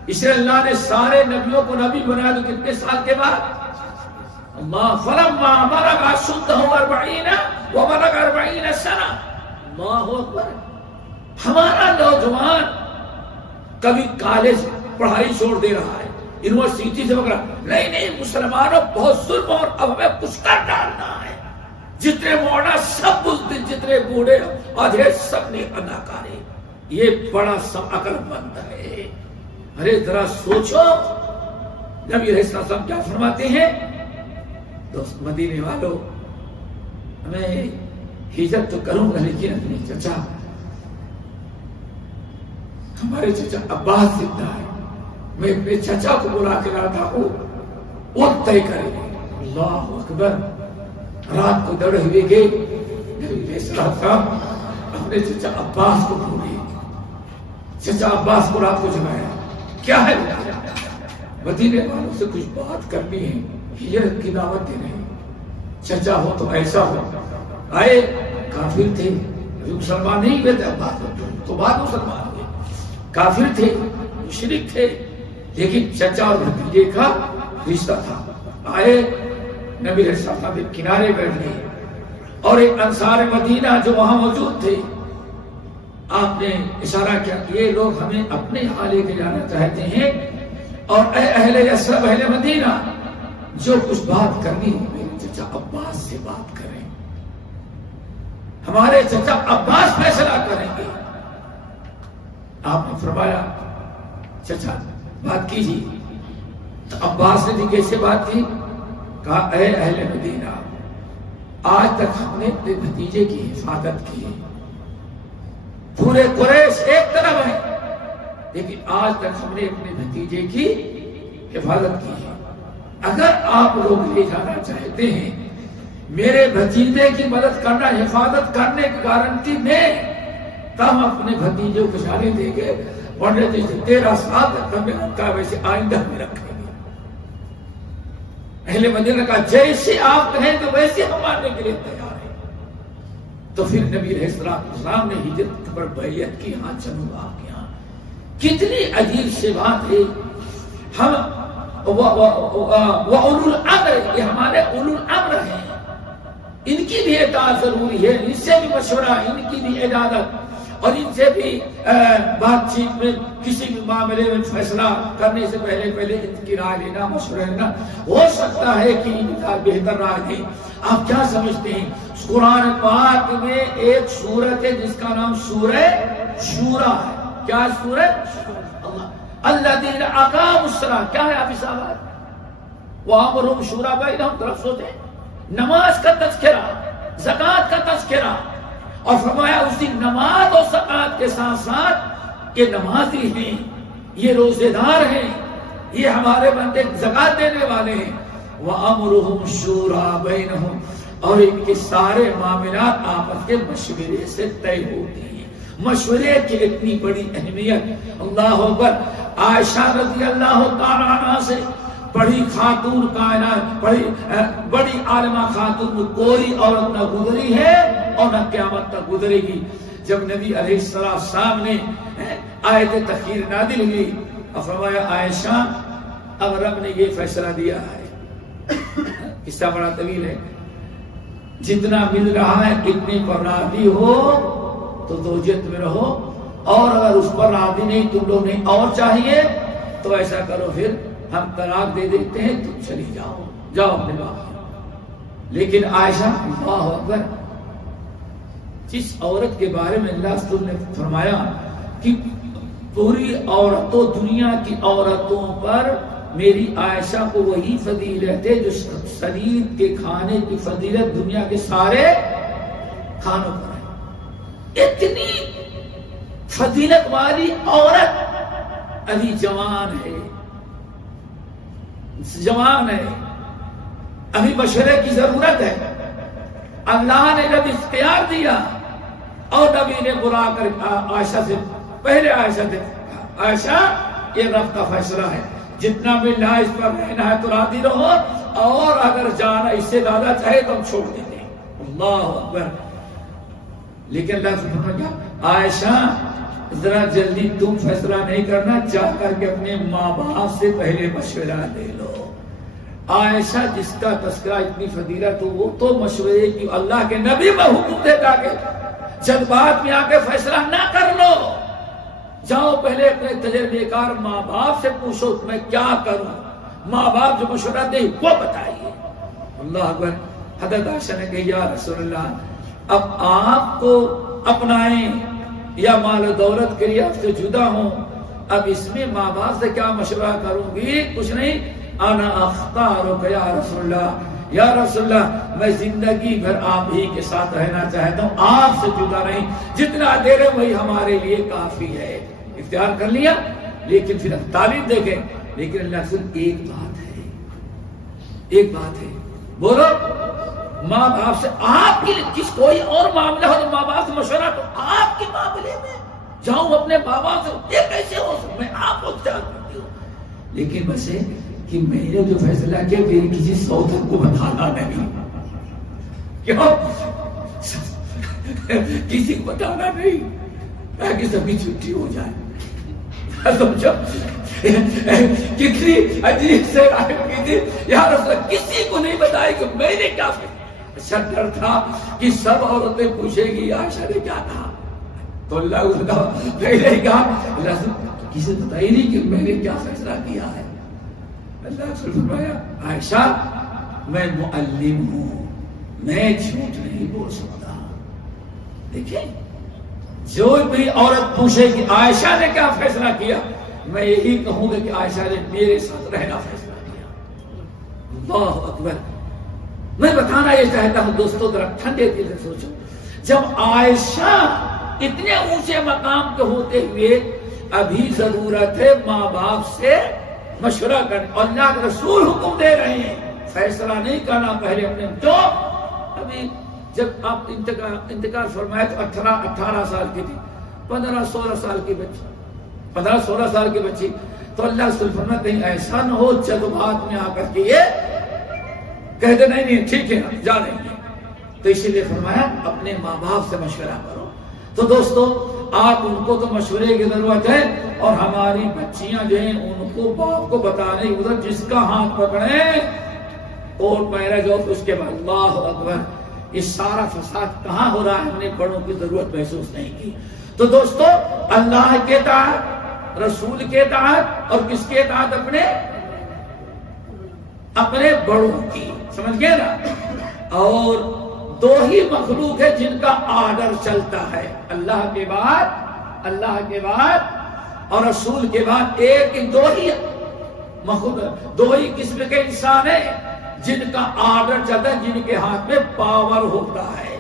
اس لیے اللہ نے سارے نبیوں کو نبی بنایا تو کتنے سال کے بعد؟ اللہ فلما بلغ اشدہ 40 وبلغ 40 سنہ، اللہ اکبر۔ ہمارا نوجوان کبھی کالج پڑھائی چھوڑ دے رہا ہے، یونیورسٹی سے وغیرہ، نہیں مسلمانوں بہت ظلم اور اب ہمیں کچھ کر ڈالنا ہے۔ جتنے موڑا سب بزدل، جتنے بوڑھے آدھے سب نے اداکارے، یہ بڑا سب عقل مند ہے۔ ارے ذرا سوچو نبی علیہ السلام کیا فرماتے ہیں؟ دوست مدینے والوں، میں ہجرت تو کروں گا لیکن اپنے چچا، ہمارے چچا عباس زندہ ہے، میں اپنے چچا کو بلا کے لاتا ہوں، وہ طے کرے۔ اللہ اکبر۔ رات کو دوڑے ہوئے گئے، نبی علیہ السلام اپنے چچا عباس کو بھولے، چچا عباس کو رات کو جگایا، کیا ہے مدینے والوں سے کچھ بات کرنی ہے، ہجرت کی دعوت دینے ہے۔ چچا ہو تو ایسا ہو، آئے کافر تھے، مسلمان نہیں ہوئے تھے، عباس تو بعد مسلمان ہوئے، کافر تھے، مشرک تھے، لیکن چچا اور بھتیجے کا رشتہ تھا۔ آئے نبی علیہ السلام کے کنارے بیٹھ گئے اور ایک انصار مدینہ جو وہاں موجود تھے، آپ نے اشارہ کیا کہ یہ لوگ ہمیں اپنے یہاں لے کے جانا چاہتے ہیں، اور اے اہل یثرب، اہل مدینہ، جو کچھ بات کرنی ہو میرے چچا عباس سے بات کریں، ہمارے چچا عباس فیصلہ کریں گے۔ آپ نے فرمایا چچا بات کیجیے، تو عباس نے بھی کیسے بات کی؟ کہا اے اہل مدینہ، آج تک ہم نے اپنے بھتیجے کی حفاظت کی ہے، پورے قریش ایک طرف ہے لیکن آج تک ہم نے اپنے بھتیجے کی حفاظت کی ہے، اگر آپ لوگ لے جانا چاہتے ہیں میرے بھتیجے کی مدد کرنا، حفاظت کرنے کی گارنٹی میں، تب ہم اپنے بھتیجے کو جانے دیں گے، ورنہ جیسے 13 سال تک ہم نے رکھا ویسے آئندہ میں رکھیں گے۔ اہل مدینہ نے کہا جیسے آپ کہیں تو ویسے ہم ماننے کے لیے تیار ہیں۔ تو پھر نبی علیہ السلام نے ہجرت پر بیعت کی، ہاں چلوں آپ کے یہاں۔ کتنی عجیب سی بات ہے، ہم وَأُولُو الْأَمْرِ، یہ ہمارے اولو الامر ہیں، ان کی بھی اطاعت ضروری ہے، ان سے بھی مشورہ، ان کی بھی اجازت، اور ان سے بھی بات چیت میں کسی بھی معاملے میں فیصلہ کرنے سے پہلے ان کی رائے لینا، مشورہ لینا، ہو سکتا ہے کہ ان کا بہتر رائے دیں۔ آپ کیا سمجھتے ہیں؟ قرآن پاک میں ایک سورت ہے جس کا نام سورہ شورا ہے۔ کیا سورہ؟ الذین اقاموا الصلاۃ، کیا ہے آپ صاحب؟ وَأَمْرُهُمْ شُورَىٰ بَيْنَهُمْ، طرف سوچیں، نماز کا تذکرہ، زکات کا تذکرہ، اور فرمایا اسی نماز اور زکات کے ساتھ ساتھ یہ نمازی ہیں، یہ روزے دار ہیں، یہ ہمارے بندے زکات دینے والے ہیں۔ وَأَمْرُهُمْ شُورَىٰ بَيْنَهُمْ، اور ان کے سارے معاملات آپس کے مشورے سے طے ہوتے ہیں۔ مشورے کی اتنی بڑی اہمیت، اللہ اکبر۔ عائشہ رضی اللہ تعالیٰ عنہ سے بڑی خاتون کائنات، بڑی عالمہ خاتون، کوئی عورت نہ گزری ہے اور نہ قیامت تک گزرے گی۔ جب نبی علیہ السلام نے آیت تخیر نازل ہوئی اور فرمایا عائشہ اب رب نے یہ فیصلہ دیا ہے، قصہ بڑا طویل ہے، جتنا مل رہا ہے اتنے پر راضی ہو تو زوجیت میں رہو، اور اگر اس پر راضی نہیں، تم لوگ نہیں اور چاہیے تو ایسا کرو پھر ہم طلاق دے دیتے ہیں، تم چلی جاؤ، جاؤ اپنے باپ۔ لیکن عائشہ اللہ اکبر، جس عورت کے بارے میں اللہ رسول نے فرمایا کہ پوری عورتوں، دنیا کی عورتوں پر میری عائشہ کو وہی فضیلت ہے جو شریر کے کھانے کی فضیلت دنیا کے سارے کھانوں پر ہے۔ اتنی فضیلت والی عورت ابھی جوان ہے، جوان ہے، ابھی مشورے کی ضرورت ہے۔ اللہ نے جب اختیار دیا اور نبی نے بلا کر عائشہ سے، پہلے عائشہ سے، عائشہ یہ رب کا فیصلہ ہے، جتنا مل رہا ہے اس پر رہنا ہے تو راضی رہو، اور اگر جانا اس سے زیادہ چاہے تو ہم چھوڑ دیں گے۔ اللہ اکبر۔ لیکن اللہ سبحانہ کیا، عائشہ ذرا جلدی تم فیصلہ نہیں کرنا، جا کر کے اپنے ماں باپ سے پہلے مشورہ لے لو۔ عائشہ جس کا تذکرہ اتنی فضیلت ہو، وہ تو مشورے کی اللہ کے نبی میں حکم دیتا کہ جذبات میں آ کے فیصلہ نہ کر لو، جاؤ پہلے اپنے تجربے کار ماں باپ سے پوچھو میں کیا کروں، ماں باپ جو مشورہ دے وہ بتائیے۔ اللہ اکبر۔ حضرت عائشہ نے کہا یا رسول اللہ اب آپ کو اپنائیں یا مال و دولت کے لیے آپ سے جدا ہوں، اب اس میں ماں باپ سے کیا مشورہ کروں گی؟ کچھ نہیں، انا اختارک یا رسول اللہ، یا رسول اللہ میں زندگی بھر آپ ہی کے ساتھ رہنا چاہتا ہوں، آپ سے جدا نہیں، جتنا دیر ہے وہی ہمارے لیے کافی ہے۔ اختیار کر لیا، لیکن پھر تعلیم دیکھیں، لیکن اللہ سے ایک بات ہے، ایک بات ہے، بولو ماں باپ سے آپ کی کس کوئی اور معاملہ ہو تو ماں باپ سے مشورہ تو آپ کے معاملے میں جاؤں اپنے ماں باپ سے، یہ کیسے ہو سکتا؟ میں آپ کو اختیار کرتی ہوں، لیکن بس کہ میں نے جو فیصلہ کیا میری کسی سوتن کو بتانا نہیں، کیوں کسی کو بتانا نہیں تاکہ سبھی چھٹی ہو جائے۔ سمجھو کتنی عجیب سے رائے کی، یا رسول اللہ کسی کو نہیں بتائی کہ میں نے کیا فیصلہ۔ اچھا ڈر تھا کہ سب عورتیں پوچھے گی عائشہ نے کیا کہا، تو اللہ پہلے ہی کہا اللہ کسی نے بتائی نہیں کہ میں نے کیا فیصلہ کیا ہے۔ اللہ سے فرمایا عائشہ میں معلم ہوں، میں جھوٹ نہیں بول سکتا۔ دیکھیں جو بھی عورت پوچھے کہ عائشہ نے کیا فیصلہ کیا، میں یہی کہوں گا کہ عائشہ نے میرے ساتھ رہنا فیصلہ کیا۔ اللہ اکبر۔ میں بتانا یہ چاہتا ہوں دوستوں، ذرا ٹھنڈے دل سے سوچو، جب عائشہ اتنے اونچے مقام کے ہوتے ہوئے ابھی ضرورت ہے ماں باپ سے مشورہ کرنے، اور اللہ کے رسول حکم دے رہے ہیں فیصلہ نہیں کرنا پہلے اپنے، جو ابھی جب آپ انتقال فرمائے تو 18 سال کی تھی، 15-16 سال کی بچی، 15-16 سال کی بچی، تو اللہ رسول فرماتے کہیں ایسا نہ ہو جذبات میں آ کر کے یہ کہتے نہیں ٹھیک ہے جا رہے ہیں، تو اسی لیے فرمایا اپنے ماں باپ سے مشورہ کرو۔ تو دوستو آپ ان کو تو مشورے کی ضرورت ہے، اور ہماری بچیاں جو ہیں ان کو باپ کو بتانے کی ضرورت، جس کا ہاتھ پکڑے کورٹ میرج ہو اس کے بعد اللہ اکبر، یہ سارا فساد کہاں ہو رہا ہے، ہم نے بڑوں کی ضرورت محسوس نہیں کی۔ تو دوستو اللہ کے اطاعت، رسول کے اطاعت، اور کس کے اطاعت؟ اپنے بڑوں کی، سمجھ گئے نا؟ اور دو ہی مخلوق ہے جن کا آرڈر چلتا ہے، اللہ کے بعد اور رسول کے بعد، ایک دو ہی مخلوق، دو ہی قسم کے انسان ہیں، جن کا آرڈر چلتا ہے، جن کے ہاتھ میں پاور ہوتا ہے.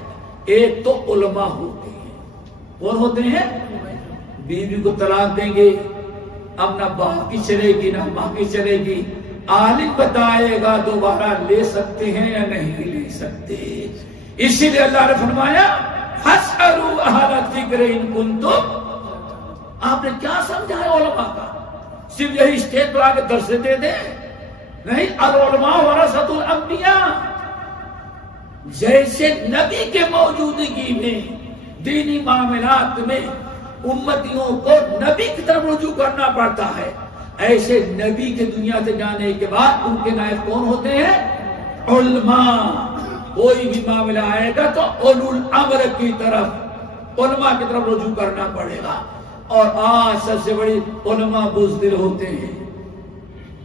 ایک تو علماء ہوتے ہیں. کون ہوتے ہیں؟ بیوی کو طلاق دیں گے، اب نہ باپ کی چلے گی نہ ماں کی چلے گی. عالم بتائے گا دوبارہ لے سکتے ہیں یا نہیں لے سکتے. اسی لیے اللہ نے فرمایا فَاسْأَلُوا أَهْلَ الذِّكْرِ إِن كُنتُمْ. آپ نے کیا سمجھا ہے علماء کا؟ صرف یہی اسٹیج پر آگے درس دے دیں؟ نہیں. العلماء ورثۃ الانبیاء. جیسے نبی کے موجودگی میں دینی معاملات میں امتیوں کو نبی کی طرف رجوع کرنا پڑتا ہے، ایسے نبی کے دنیا سے جانے کے بعد ان کے نائب کون ہوتے ہیں؟ علماء. کوئی بھی معاملہ آئے گا تو اولو الامر کی طرف، علماء کی طرف رجوع کرنا پڑے گا. اور آج سب سے بڑی علماء بزدل ہوتے ہیں.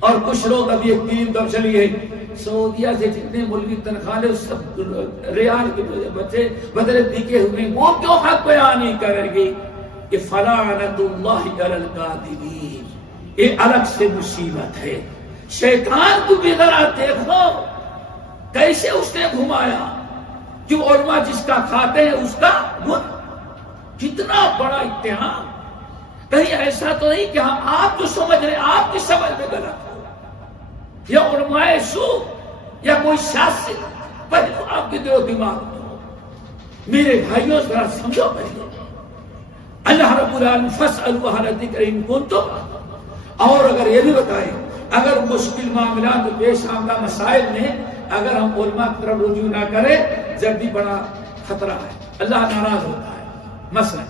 اور کچھ لوگ ابھی ایک ٹیم کب چلی ہے، سعودیہ سے جتنے ملکی تنخواہ لے سب ریال کے بچے بدلے دیکھے ہوئے، وہ کیوں حق بیان نہیں کریں گے کہ فلعنۃ اللہ علی الکاذبین. یہ الگ سے مصیبت ہے. شیطان کو بھی ذرا دیکھو کیسے اس نے گھمایا. جو علماء جس کا کھاتے ہیں اس کا کتنا بڑا اتہام. کہیں ایسا تو نہیں کہ ہم آپ جو سمجھ رہے ہیں آپ کی سمجھ میں غلط ہو، یا علماء سو یا کوئی سیاسی پہلو آپ کے دل و دماغ میں ہو. میرے بھائیوں ذرا سمجھو پہلے. اللہ رب العالمین فاسألوا اہل الذکر ان کنتم. اور اگر یہ بھی بتائیں اگر مشکل معاملات پیش آمدہ مسائل میں اگر ہم علماء کی طرف رجوع نہ کریں جب بھی بڑا خطرہ ہے، اللہ ناراض ہوتا ہے. مثلا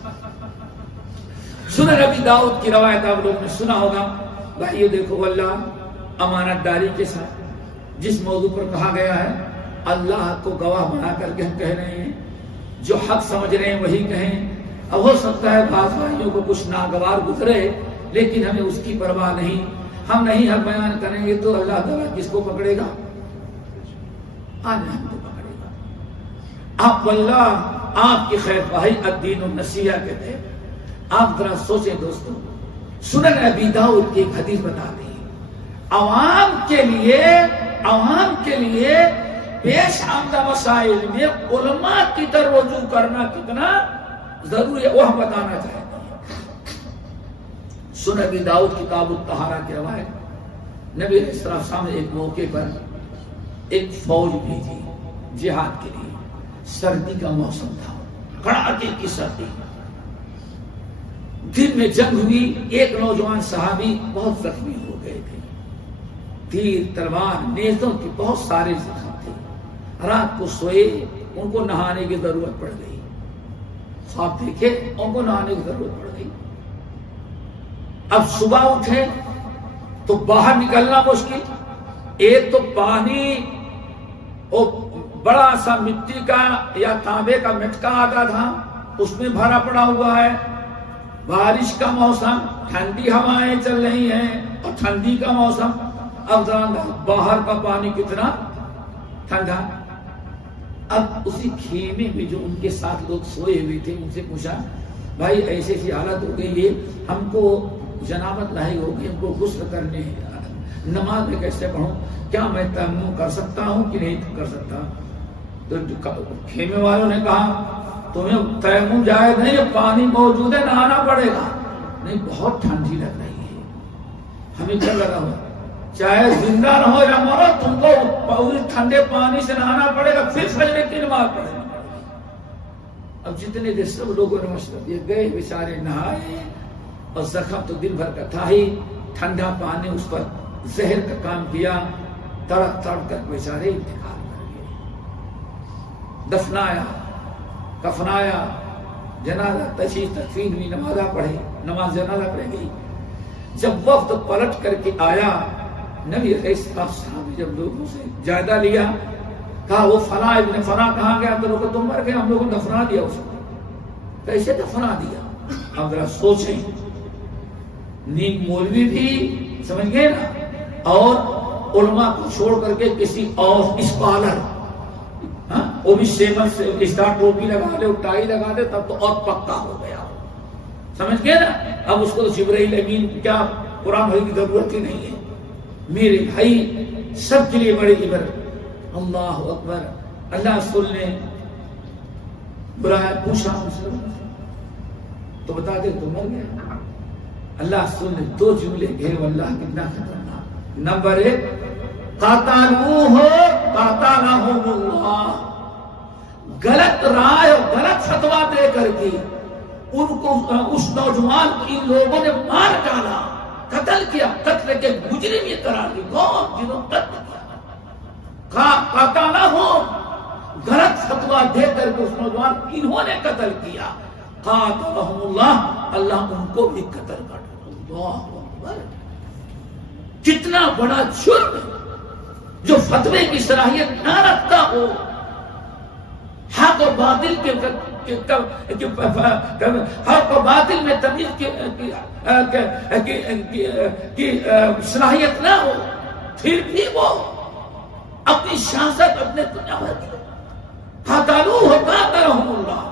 سنن ابی داؤد کی روایت آپ لوگ نے سنا ہوگا. بھائیو دیکھو اللہ امانت داری کے ساتھ جس موضوع پر کہا گیا ہے اللہ کو گواہ بنا کر کے ہم کہہ رہے ہیں، جو حق سمجھ رہے ہیں وہی کہیں. اب ہو سکتا ہے بعض بھائیوں کو کچھ ناگوار گزرے لیکن ہمیں اس کی پرواہ نہیں. ہم نہیں حق بیان کریں گے تو اللہ تعالیٰ کس کو پکڑے گا؟ آج ہم کو پکڑے گا. آپ واللہ آپ کی خیر خواہی الدین النصیحہ کہتے ہیں. آپ ذرا سوچیں دوستوں، سنن ابی داؤد کی ایک حدیث بتاتی ہے عوام کے لیے پیش آمدہ مسائل میں علماء کی طرف رجوع کرنا کتنا ضروری ہے وہ ہم بتانا چاہتے ہیں. سنن ابی داؤد کتاب الطہارہ کی روایت، نبی علیہ السلام نے ایک موقع پر ایک فوج بھیجی جہاد کے لیے. سردی کا موسم تھا، کڑاکے کی سردی. دن میں جنگ ہوئی. ایک نوجوان صحابی بہت زخمی ہو گئے تھے. تیر تلوار نیزوں کے بہت سارے زخم تھے. رات کو سوئے، ان کو نہانے کی ضرورت پڑ گئی. خواب دیکھے ان کو نہانے کی ضرورت پڑ گئی. اب صبح اٹھے تو باہر نکلنا مشکل. ایک تو پانی وہ بڑا سا مٹی کا یا تانبے کا مٹکا آتا تھا اس میں بھرا پڑا ہوا ہے. بارش کا موسم، ٹھنڈی ہوائیں چل رہی ہیں اور ٹھنڈی کا موسم. اب باہر کا پانی کتنا ٹھنڈا. اب اسی خیمے میں جو ان کے ساتھ لوگ سوئے ہوئے تھے ان سے پوچھا بھائی ایسی ایسی حالت ہو گئی ہے، ہم کو جنابت لاحق ہوگی، ہم کو غسل کرنے نماز میں کیسے پڑھوں، کیا میں تیمم کر سکتا ہوں کہ نہیں کر سکتا؟ تو خیمے والوں نے کہا تمہیں تیمم جائز نہیں، پانی موجود ہے، نہانا پڑے گا. نہیں بہت ٹھنڈی لگ رہی ہے. ہمیں کیا لگا ہوا چاہے زندہ نہ ہو یا مرو تم کو پوری ٹھنڈے پانی سے نہانا پڑے گا، پھر فجر کی نماز پڑھے گا. اب جتنے دیر سب لوگوں نے مشورہ دیا، گئے بیچارے نہائے اور زخم تو دن بھر کا تھا ہی، ٹھنڈا پانی اس پر زہر کا کام کیا. تڑپ تڑپ کر بیچارے انتقال کر گئے. دفنایا، کفنایا، جنازہ تشییع تکفین ہوئی، نمازہ پڑھی، نماز جنازہ پڑھ گئی. جب وقت پلٹ کر کے آیا نبی علیہ السلام نے جب لوگوں سے جائزہ لیا کہا وہ فلاں ابن فلاں کہاں گیا؟ تو لوگ تم مر گئے، ہم لوگوں نے دفنا دیا اس کو. کیسے دفنا دیا؟ اب ذرا سوچیں. نیک مولوی بھی سمجھ گئے نا، اور علماء کو چھوڑ کر کے کسی اور اسکالر، وہ بھی سیمن سے اسٹار ٹوپی لگا دے، ٹائی لگا دے، تب تو اور پکا ہو گیا. سمجھ گئے نا؟ اب اس کو جبرائیل امین کیا قرآن بھائی کی ضرورت ہی نہیں ہے. میرے بھائی سب کے لیے بڑی عبرت. اللہ اکبر. اللہ رسول نے بلایا, پوچھا تو بتا دے تو مر گیا. اللہ رسول نے 2 جملے کہے واللہ کتنا خطرناک. نمبر 1 قاتلوہ قاتلہم اللہ, غلط رائے اور غلط فتویٰ دے کر کے ان کو, اس نوجوان کو ان لوگوں نے مار ڈالا, قتل کیا, قتل کے مجرم یہ قرار دی. کون؟ جنہوں نے قتل کیا. قاتلہم, غلط فتویٰ دے کر کے اس نوجوان انہوں نے قتل کیا. قاتلہم اللہ, اللہ ان کو بھی قتل کر. اللہ اکبر, کتنا بڑا جرم جو فتوے کی صلاحیت نہ رکھتا ہو, حق و باطل حق و باطل میں تمیز کی صلاحیت نہ ہو, پھر بھی وہ اپنی سیاست اپنے دنیا بھر کی. قاتلوہ قاتلہم اللہ.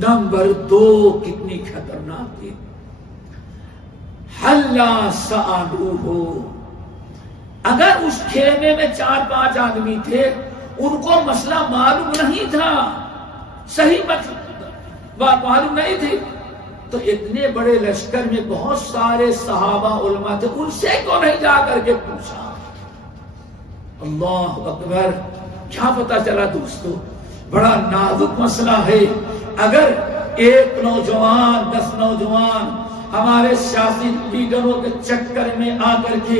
نمبر 2 کتنی خطرناک تھی. حلا سألوہ, اگر اس خیمے میں 4-5 آدمی تھے, ان کو مسئلہ معلوم نہیں تھا, صحیح بات معلوم نہیں تھی, تو اتنے بڑے لشکر میں بہت سارے صحابہ علماء تھے, ان سے کیوں نہیں جا کر کے پوچھا. اللہ اکبر. کیا پتا چلا دوستو, بڑا نازک مسئلہ ہے. اگر 1 نوجوان 10 نوجوان ہمارے سیاسی لیڈروں کے چکر میں آ کر کے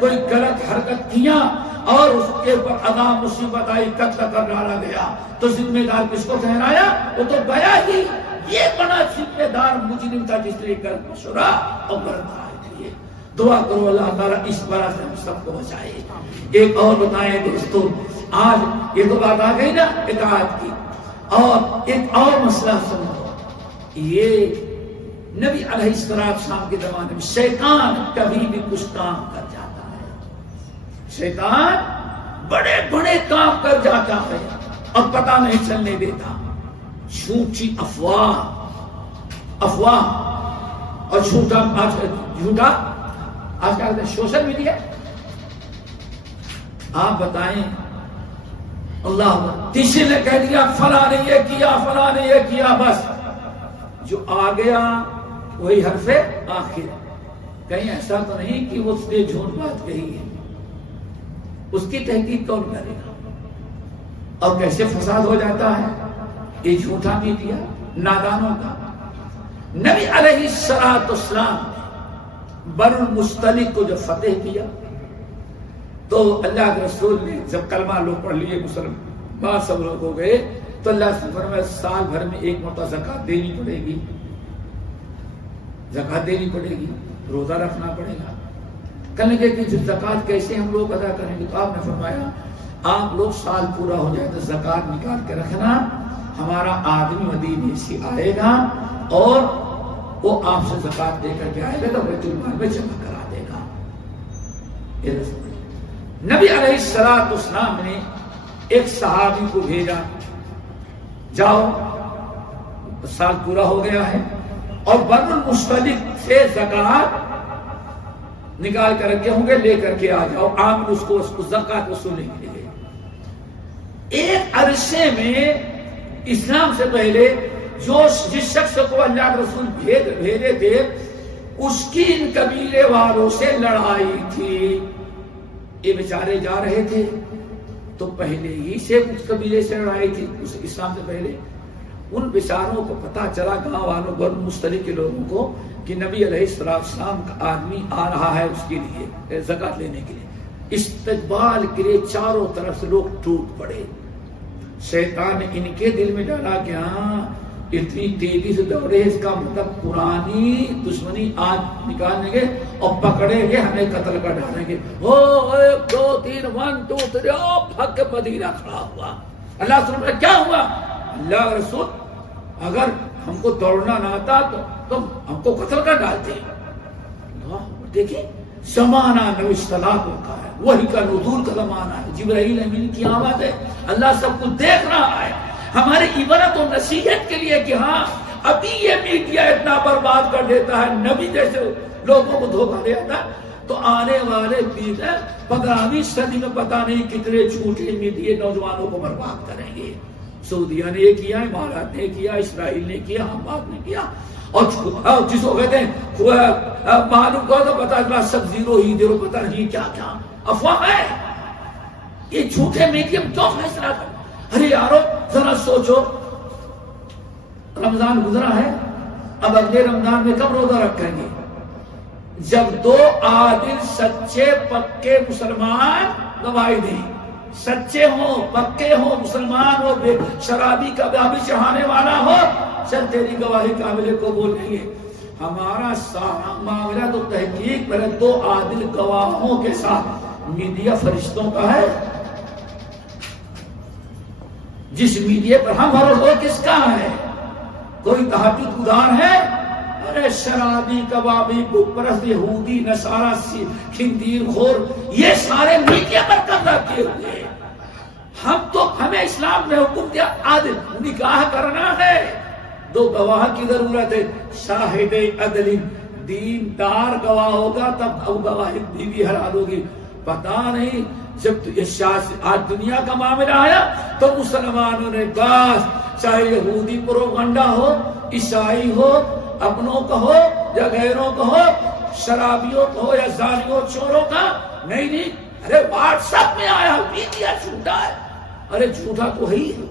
کوئی غلط حرکت کیا اور اس کے اوپر عذاب مصیبت آئی, قتل کر ڈالا گیا, تو ذمہ دار کس کو ٹھہرایا؟ وہ تو گیا ہی. یہ بڑا ذمہ دار مجرم تھا جس نے کر مشورہ اور برتایا کیے. دعا کرو اللہ تعالیٰ اس بلا سے ہم سب کو بچائے. ایک اور بتائیں دوستو, آج یہ تو بات آ گئی نا اطاعت کی, اور ایک اور مسئلہ سنو. یہ نبی علیہ السلام کے زمانے میں شیطان کبھی بھی کچھ کام کر جاتا ہے. شیطان بڑے بڑے کام کر جاتا ہے اور پتہ نہیں چلنے دیتا. جھوٹی افواہ اور جھوٹا آج کل سوشل میڈیا. آپ بتائیں, اللہ کسی نے کہہ دیا فلاں نے یہ کیا, فلاں نے یہ کیا, بس جو آ گیا وہی حرف آخر. کہیں ایسا تو نہیں کہ اس نے جھوٹ بات کہی ہے, اس کی تحقیق کون کرے گا؟ اور کیسے فساد ہو جاتا ہے یہ جھوٹا میڈیا نادانوں کا. نبی علیہ السلام بنو المصطلق کو جب فتح کیا تو اللہ کے رسول نے جب کلمہ لوگ پڑھ لیے, مسلمان سب لوگ ہو گئے, تو اللہ سے فرمایا سال بھر میں 1 مرتبہ زکات دینی پڑے گی, زکات دینی پڑے گی, روزہ رکھنا پڑے گا. کہنے لگے کہ زکات کیسے ہم لوگ ادا کریں گے؟ تو آپ نے فرمایا آپ لوگ سال پورا ہو جائے تو زکات نکال کے رکھنا, ہمارا آدمی مدینے سے آئے گا اور وہ آپ سے زکات دے کر کے آئے گا تو بیت المال میں جمع کرا دے گا. نبی علیہ السلام نے ایک صحابی کو بھیجا, جاؤ سال پورا ہو گیا ہے اور بنو المصطلق سے زکات نکال کر رکھے ہوں گے, لے کر کے آ جاؤ, آپ اس کو زکات وصولنے کے لیے. ایک عرصے میں اسلام سے پہلے جس شخص کو اللہ کے رسول بھیجے تھے اس کی ان قبیلے والوں سے لڑائی تھی. یہ بیچارے جا رہے تھے تو پہلے ہی سے اس قبیلے سے لڑائی تھی اس اسلام سے پہلے. ان بیچاروں کو پتا چلا, گاؤں والوں بنو المصطلق کے لوگوں کو, کہ نبی علیہ السلام کا آدمی آ رہا ہے اس کے لیے زکات لینے کے لیے. استقبال کے لیے چاروں طرف سے لوگ ٹوٹ پڑے. شیطان نے ان کے دل میں ڈالا کہ ہاں اتنی تیزی سے دوڑے, اس کا مطلب پرانی دشمنی آج نکالیں گے اور پکڑیں گے, ہمیں قتل کر ڈالیں گے. 1 2 3 1 2 3 بھگ کے مدینہ کھڑا ہوا. اللہ سبحانہ کیا ہوا؟ اللہ رسول اگر ہم کو دوڑنا نہ آتا تو ہم کو قتل کر ڈالتے. دیکھیں زمانہ نبی صلاح کا ہے, وہی کا نزول کا زمانہ ہے, جبرائیل امین کی آواز ہے, اللہ سب کو دیکھ رہا ہے. ہمارے عبرت و نصیحت کے لیے کہ ہاں ابھی یہ میڈیا اتنا برباد کر دیتا ہے, نبی جیسے لوگوں کو دھوکہ دیتا ہے. تو آنے والے 15ویں صدی میں پتہ نہیں کتنے جھوٹے میڈیا نوجوانوں کو برباد کریں گے. سعودیہ نے یہ کیا، امارات نے کیا، اسرائیل نے کیا، حماس نے کیا. اور جس کو کہتے ہیں معلوم کرو تو پتا چلا سب زیرو ہی زیرو، پتا نہیں کیا کیا افواہ ہے. یہ جھوٹے میڈیم کیوں فیصلہ کر؟ ارے یارو ذرا سوچو، رمضان گزرا ہے، اب اگلے رمضان میں کب روزہ رکھیں گے؟ جب 2 عادل سچے پکے مسلمان گواہی دیں، سچے ہوں پکے ہوں مسلمان ہو، شرابی کبابی چڑھانے والا ہو، چل تیری گواہی قابل قبول نہیں ہے. ہمارا سارا معاملہ تو تحقیق پر 2 عادل گواہوں کے ساتھ میڈیا فرشتوں کا ہے. جس میڈیا پر ہم بھروسہ کس کا ہے؟ کوئی تحقیق گزار ہے؟ ارے شرابی کبابی بت پرست یہودی نصارا خنزیر خور یہ سارے میڈیا پر قبضہ کیے ہوئے. ہمیں اسلام نے حکم دیا عادل نکاح کرنا ہے، 2 گواہ کی ضرورت ہے. شاہد عدل دیندار گواہ ہوگا تب اب گواہی بیوی حلال ہوگی. پتا نہیں جب آج دنیا کا معاملہ آیا تو مسلمانوں نے بس چاہے یہودی پروپگنڈا ہو، عیسائی ہو، اپنوں کا ہو یا غیروں کا ہو، شرابیوں کا ہو یا زانیوں چوروں کا، نہیں ارے واٹس ایپ میں آیا میڈیا جھوٹا ہے. ارے جھوٹا تو ہی ہے،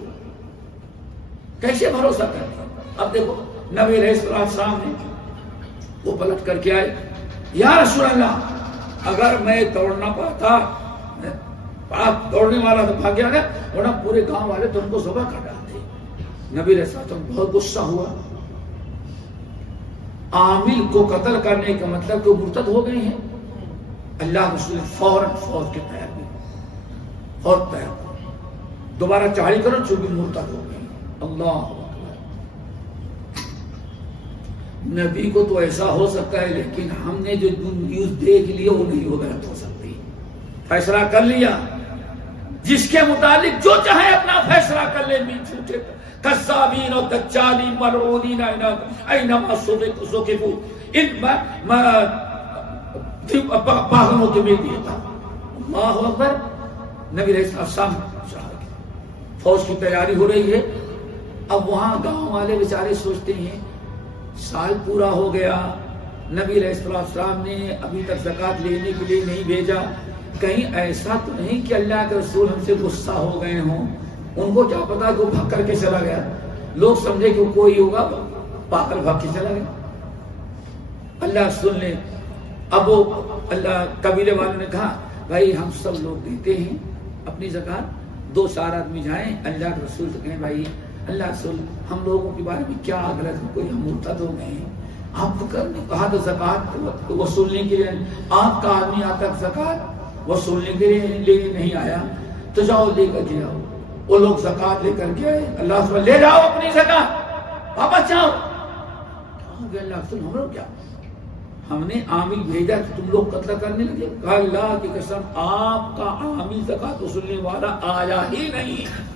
کیسے بھروسہ کریں؟ اب دیکھو نبی علیہ السلام نے وہ پلٹ کر کے آئے، یا رسول اللہ اگر میں دوڑنا پاتا، آپ دوڑنے والا تو بھاگ گیا، ورنہ پورے گاؤں والے تم کو ذبح کر ڈالتے. نبی علیہ السلام بہت غصہ ہوا. عامل کو قتل کرنے کا مطلب کہ مرتد ہو گئے ہیں. اللہ رسول فوراً فوج کے تیار ہوئے اور تیار دوبارہ چاڑی کرو چونکہ مرتد ہو گئی. اللہ اکبر. نبی کو تو ایسا ہو سکتا ہے، لیکن ہم نے جو نیوز دیکھ لی وہ نہیں ہو غلط ہو سکتی. فیصلہ کر لیا، جس کے متعلق جو چاہے اپنا فیصلہ کر لے. جھوٹے کذابین اور دجالین ملعونین اینما ثقفوا ان پاگلوں کے میں دیا تھا. اللہ اکبر. نبی علیہ السلام فوج کی تیاری ہو رہی ہے. اب وہاں گاؤں والے بیچارے سوچتے ہیں سال پورا ہو گیا، نبی علیہ السلام نے ابھی تک زکوٰۃ لینے کے لیے نہیں بھیجا، کہیں ایسا تو نہیں کہ اللہ کے رسول ہم سے غصہ ہو گئے ہوں. ان کو کیا پتا کہ وہ بھاگ کر کے چلا گیا، لوگ سمجھے کہ کوئی ہوگا پاگل بھاگ کے چلا گیا. اللہ رسول نے اب وہ اللہ قبیلے والوں نے کہا بھائی ہم سب لوگ دیتے ہیں اپنی زکوٰۃ، 2-4 آدمی جائیں اللہ کے رسول سے کہیں بھائی اللہ رسول ہم لوگوں کے بارے میں کیا غلط ہے، کوئی ہم مرتد ہو گئے ہیں. آپ کو کہا تو زکوٰۃ وصولنے کے لیے آپ کا آدمی آتا زکوٰۃ وصولنے کے لیے نہیں آیا تو جاؤ لے کر کے آؤ. وہ لوگ زکوٰۃ لے کر کے آئے. اللہ رسول لے جاؤ اپنی زکوٰۃ واپس جاؤ. اللہ رسول ہم لوگ کیا، ہم نے عامل بھیجا تو تم لوگ قتل کرنے لگے. کہا اللہ کی قسم آپ کا عامل زکوٰۃ وصولنے والا آیا ہی نہیں.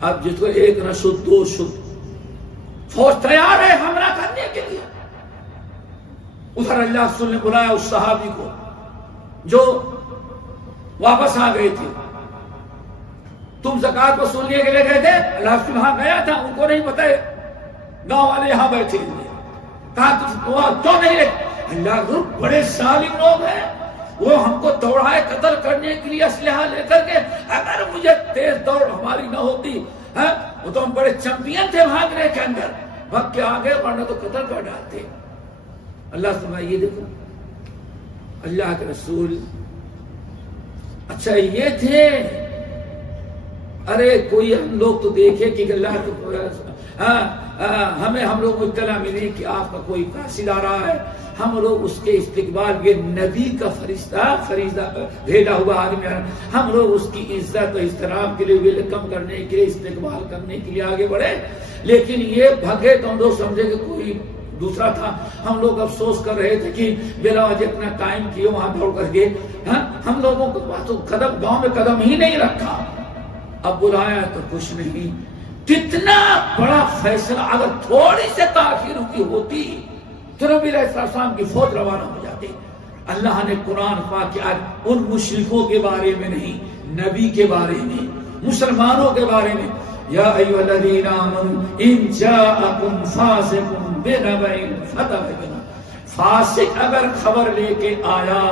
اب جس کو ایک نہ شد 2 شد، فوج تیار ہے حملہ کرنے کے لیے. ادھر اللہ رسول نے بلایا اس صحابی کو جو واپس آ گئے تھے. تم زکوٰۃ وصولنے کے لیے گئے تھے؟ اللہ رسول ہاں گیا تھا، ان کو نہیں پتا ہے، گاؤں والے یہاں بیٹھے ہوئے. کہا تم کیوں نہیں؟ اللہ رسول بڑے ظالم لوگ ہیں، وہ ہم کو دوڑائے قتل کرنے کے لیے اسلحہ لے کر کے. اگر مجھے تیز دوڑ ہماری نہ ہوتی، وہ تو ہم بڑے چیمپئن تھے بھاگنے کے اندر، بھاگ کے آگے ورنہ تو قتل کر ڈالتے. اللہ سمجھا یہ دیکھو اللہ کے رسول اچھا یہ تھے. ارے کوئی ہم لوگ تو دیکھے کہ اللہ ہمیں ہم لوگ کو اطلاع ملی کہ آپ کا کوئی قاصد آ رہا ہے، ہم لوگ اس کے استقبال، یہ نبی کا فریضہ بھیجا ہوا آدمی، ہم لوگ اس کی عزت و احترام کے لیے ویلکم کرنے کے لیے استقبال کرنے کے لیے آگے بڑھے. لیکن یہ بھگے تو ہم لوگ سمجھے کہ کوئی دوسرا تھا. ہم لوگ افسوس کر رہے تھے کہ بلا وجہ اپنا ٹائم کیے وہاں دوڑ کر گئے. ہم لوگوں کو قدم گاؤں میں قدم ہی نہیں رکھا. اب بلایا تو کچھ نہیں. کتنا بڑا فیصلہ اگر تھوڑی سے تاخیر کی ہوتی تو نبی علیہ السلام کی فوج روانہ ہو جاتی. اللہ نے قرآن پاک کی آیت ان مشرکوں کے بارے میں نہیں، نبی کے بارے میں، مسلمانوں کے بارے میں، یا ایھا الذین آمنوا ان جاءکم فاسق بنبأ فتبینوا، فاسق اگر خبر لے کے آیا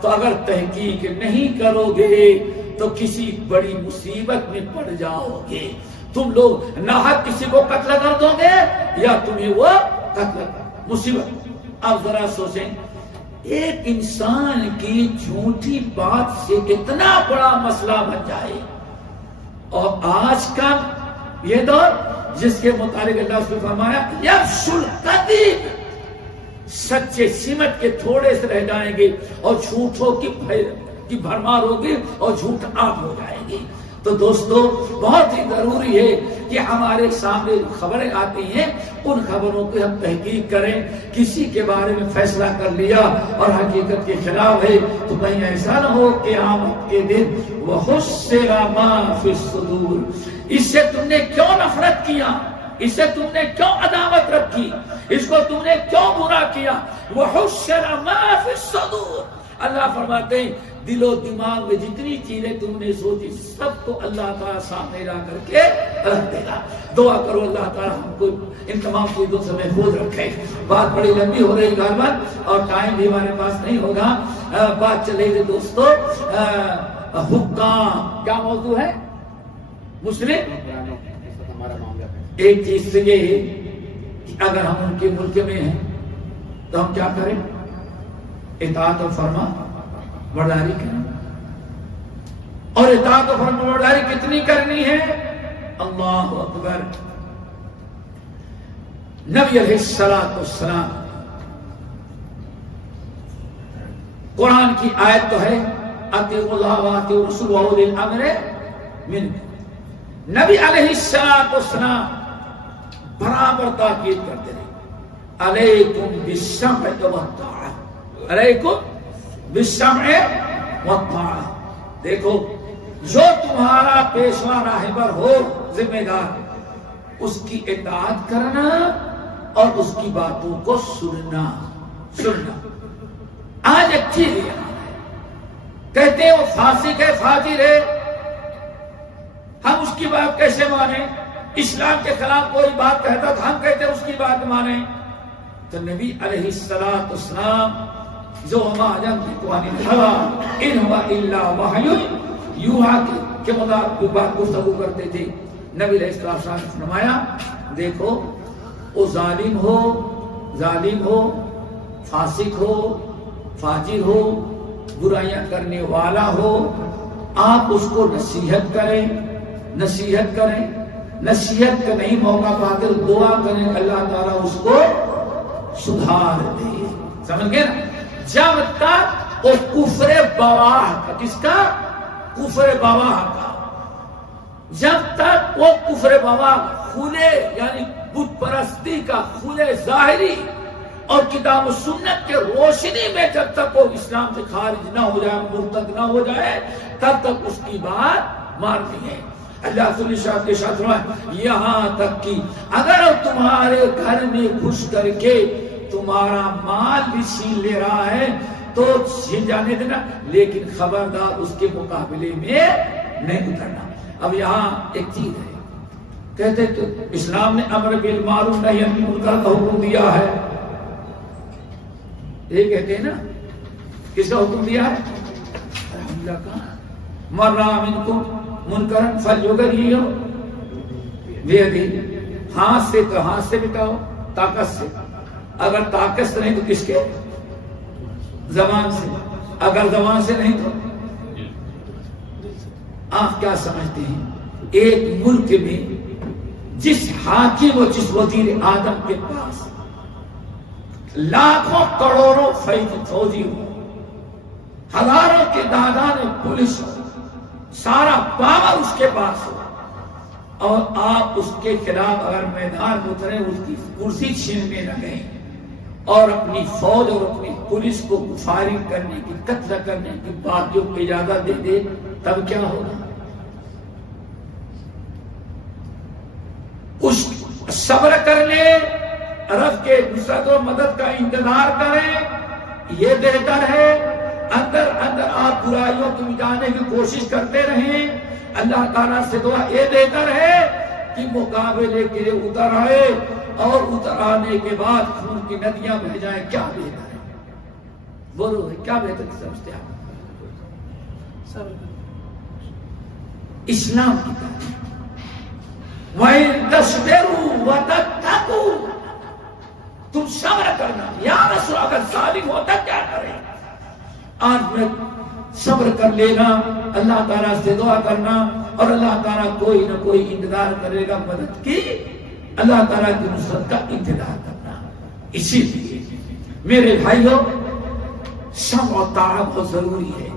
تو اگر تحقیق نہیں کرو گے تو کسی بڑی مصیبت میں پڑ جاؤ گے. تم لوگ ناحق کسی کو قتل کر دو گے یا تمہیں وہ قتل کر مصیبت. اب ذرا سوچیں، ایک انسان کی جھوٹی بات سے اتنا بڑا مسئلہ بن جائے. اور آج کا یہ دور جس کے متعلق اللہ نے فرمایا یفشو الکذب، سچے سمٹ کے تھوڑے سے رہ جائیں گے اور جھوٹوں کی بھرمار ہوگی اور جھوٹ عام ہو جائے گی. تو دوستو بہت ہی ضروری ہے کہ ہمارے سامنے خبریں آتی ہیں ان خبروں کی ہم تحقیق کریں. کسی کے بارے میں فیصلہ کر لیا اور حقیقت کے خلاف ہے تو کہیں ایسا نہ ہو کہ قیامت کے دن وَحُصِّرَ مَا فِي الصُّدُورِ، اس سے تم نے کیوں نفرت کیا، اس سے تم نے کیوں عداوت رکھی، اس کو تم نے کیوں برا کیا. وَحُصِّرَ مَا فِي الصُّدُورِ، اللہ فرماتے ہیں دل و دماغ میں جتنی چیزیں تم نے سوچی سب کو اللہ تعالیٰ سامنے لا کر کے رکھ دے گا. دعا کرو اللہ تعالیٰ ہم کو ان تمام چیزوں سے محفوظ رکھے. بات بڑی لمبی ہو رہی غالباً اور ٹائم بھی ہمارے پاس نہیں ہوگا. بات چلے گی دوستو حکام، کیا موضوع ہے؟ مسلم. ایک چیز سے یہ ہے کہ اگر ہم ان کے ملک میں ہیں تو ہم کیا کریں؟ اطاعت و فرما برداری کریں. اور اطاعت و فرما برداری کتنی کرنی ہے؟ اللہ اکبر. نبی علیہ الصلوۃ والسلام، قرآن کی آیت تو ہے اطیعوا اللہ واطیعوا الرسول واولی الامر منکم. نبی علیہ الصلوۃ والسلام برابر تاکید کرتے رہے علیکم بالسمع والطاعۃ، علیکم بالسمع والطاعۃ. دیکھو جو تمہارا پیشوا راہبر ہو ذمہ دار، اس کی اطاعت کرنا اور اس کی باتوں کو سننا. آج ایک چیز کہتے ہیں وہ فاسق ہے، فاجر ہے، ہم اس کی بات کیسے مانیں؟ اسلام کے خلاف کوئی بات کہتا تو ہم کہتے ہیں اس کی بات مانیں. تو نبی علیہ الصلوۃ والسلام جو وما ينطق عن الهوى ان هو الا وحی یوحی کے مطابق بات گفتگو کرتے تھے. نبی علیہ السلام نے فرمایا دیکھو وہ ظالم ہو، فاسق ہو، فاجر ہو، برائیاں کرنے والا ہو، آپ اس کو نصیحت کریں. نصیحت کا نہیں موقع پاتے دعا کریں اللہ تعالیٰ اس کو سدھار دے. سمجھ گئے نا؟ جب تک وہ کفر بواہ کا، کس کا؟ کفر بواہ کا، جب تک وہ کفر بواہ کھلے یعنی بت پرستی کا کھلے ظاہری اور کتاب و سنت کے روشنی میں جب تک وہ اسلام سے خارج نہ ہو جائے، مرتد نہ ہو جائے، تب تک اس کی بات ماننی ہے. اللہ تعالی شاہ کے ساتھ یہاں تک کہ اگر تمہارے گھر میں گھس کر کے تمہارا مال بھی چھین لے رہا ہے تو چھین جانے دینا، لیکن خبردار اس کے مقابلے میں نہیں اترنا. اب یہاں ایک چیز ہے، کہتے تو اسلام نے امر بالمعروف نہی عن المنکر کا حکم دیا ہے. یہ کہتے ہیں نا کس کا حکم دیا ہے؟ الحمدللہ کا من رأى منکم منکرا فلیغیرہ بیدہ. ہاتھ سے تو ہاتھ سے مٹاؤ، طاقت سے. اگر طاقت سے نہیں تو کس کے؟ زبان سے. اگر زبان سے نہیں تو آپ کیا سمجھتے ہیں؟ ایک ملک میں جس حاکم اور جس وزیر اعظم کے پاس لاکھوں کروڑوں فوجی ہو، ہزاروں کے تعداد میں پولیس ہو، سارا پاور اس کے پاس ہو، اور آپ اس کے خلاف اگر میدان میں اترے اس کی کرسی چھیننے لگے اور اپنی فوج اور اپنی پولیس کو فائرنگ کرنے کی، قتل کرنے کی باتوں کو اجازت دے دے، تب کیا ہوگا؟ اس صبر کرنے، رب کے نصرت و مدد کا انتظار کریں یہ بہتر ہے اندر اندر آپ برائیوں کو مٹانے کی کوشش کرتے رہیں. اللہ تعالیٰ سے دعا یہ بہتر ہے کہ مقابلے کے لیے اتر آئے اور اتر آنے کے بعد خون کی ندیاں بہ جائیں. کیا بہتر ہے؟ بولو کیا بہتر سمجھتے ہیں آپ؟ اسلام کی تعلیم وَإِن تَصْبِرُوا وَتَتَّقُوا، تم صبر کرنا. یا رسول اگر ظالم ہوتا کیا کرے؟ آج میں صبر کر لینا، اللہ تعالیٰ سے دعا کرنا، اور اللہ تعالیٰ کوئی نہ کوئی انتظار کرے گا مدد کی، اللہ تعالیٰ کی نصرت کا انتظار کرنا. اسی لیے میرے بھائیوں سمع و طاعت بہت ضروری ہے.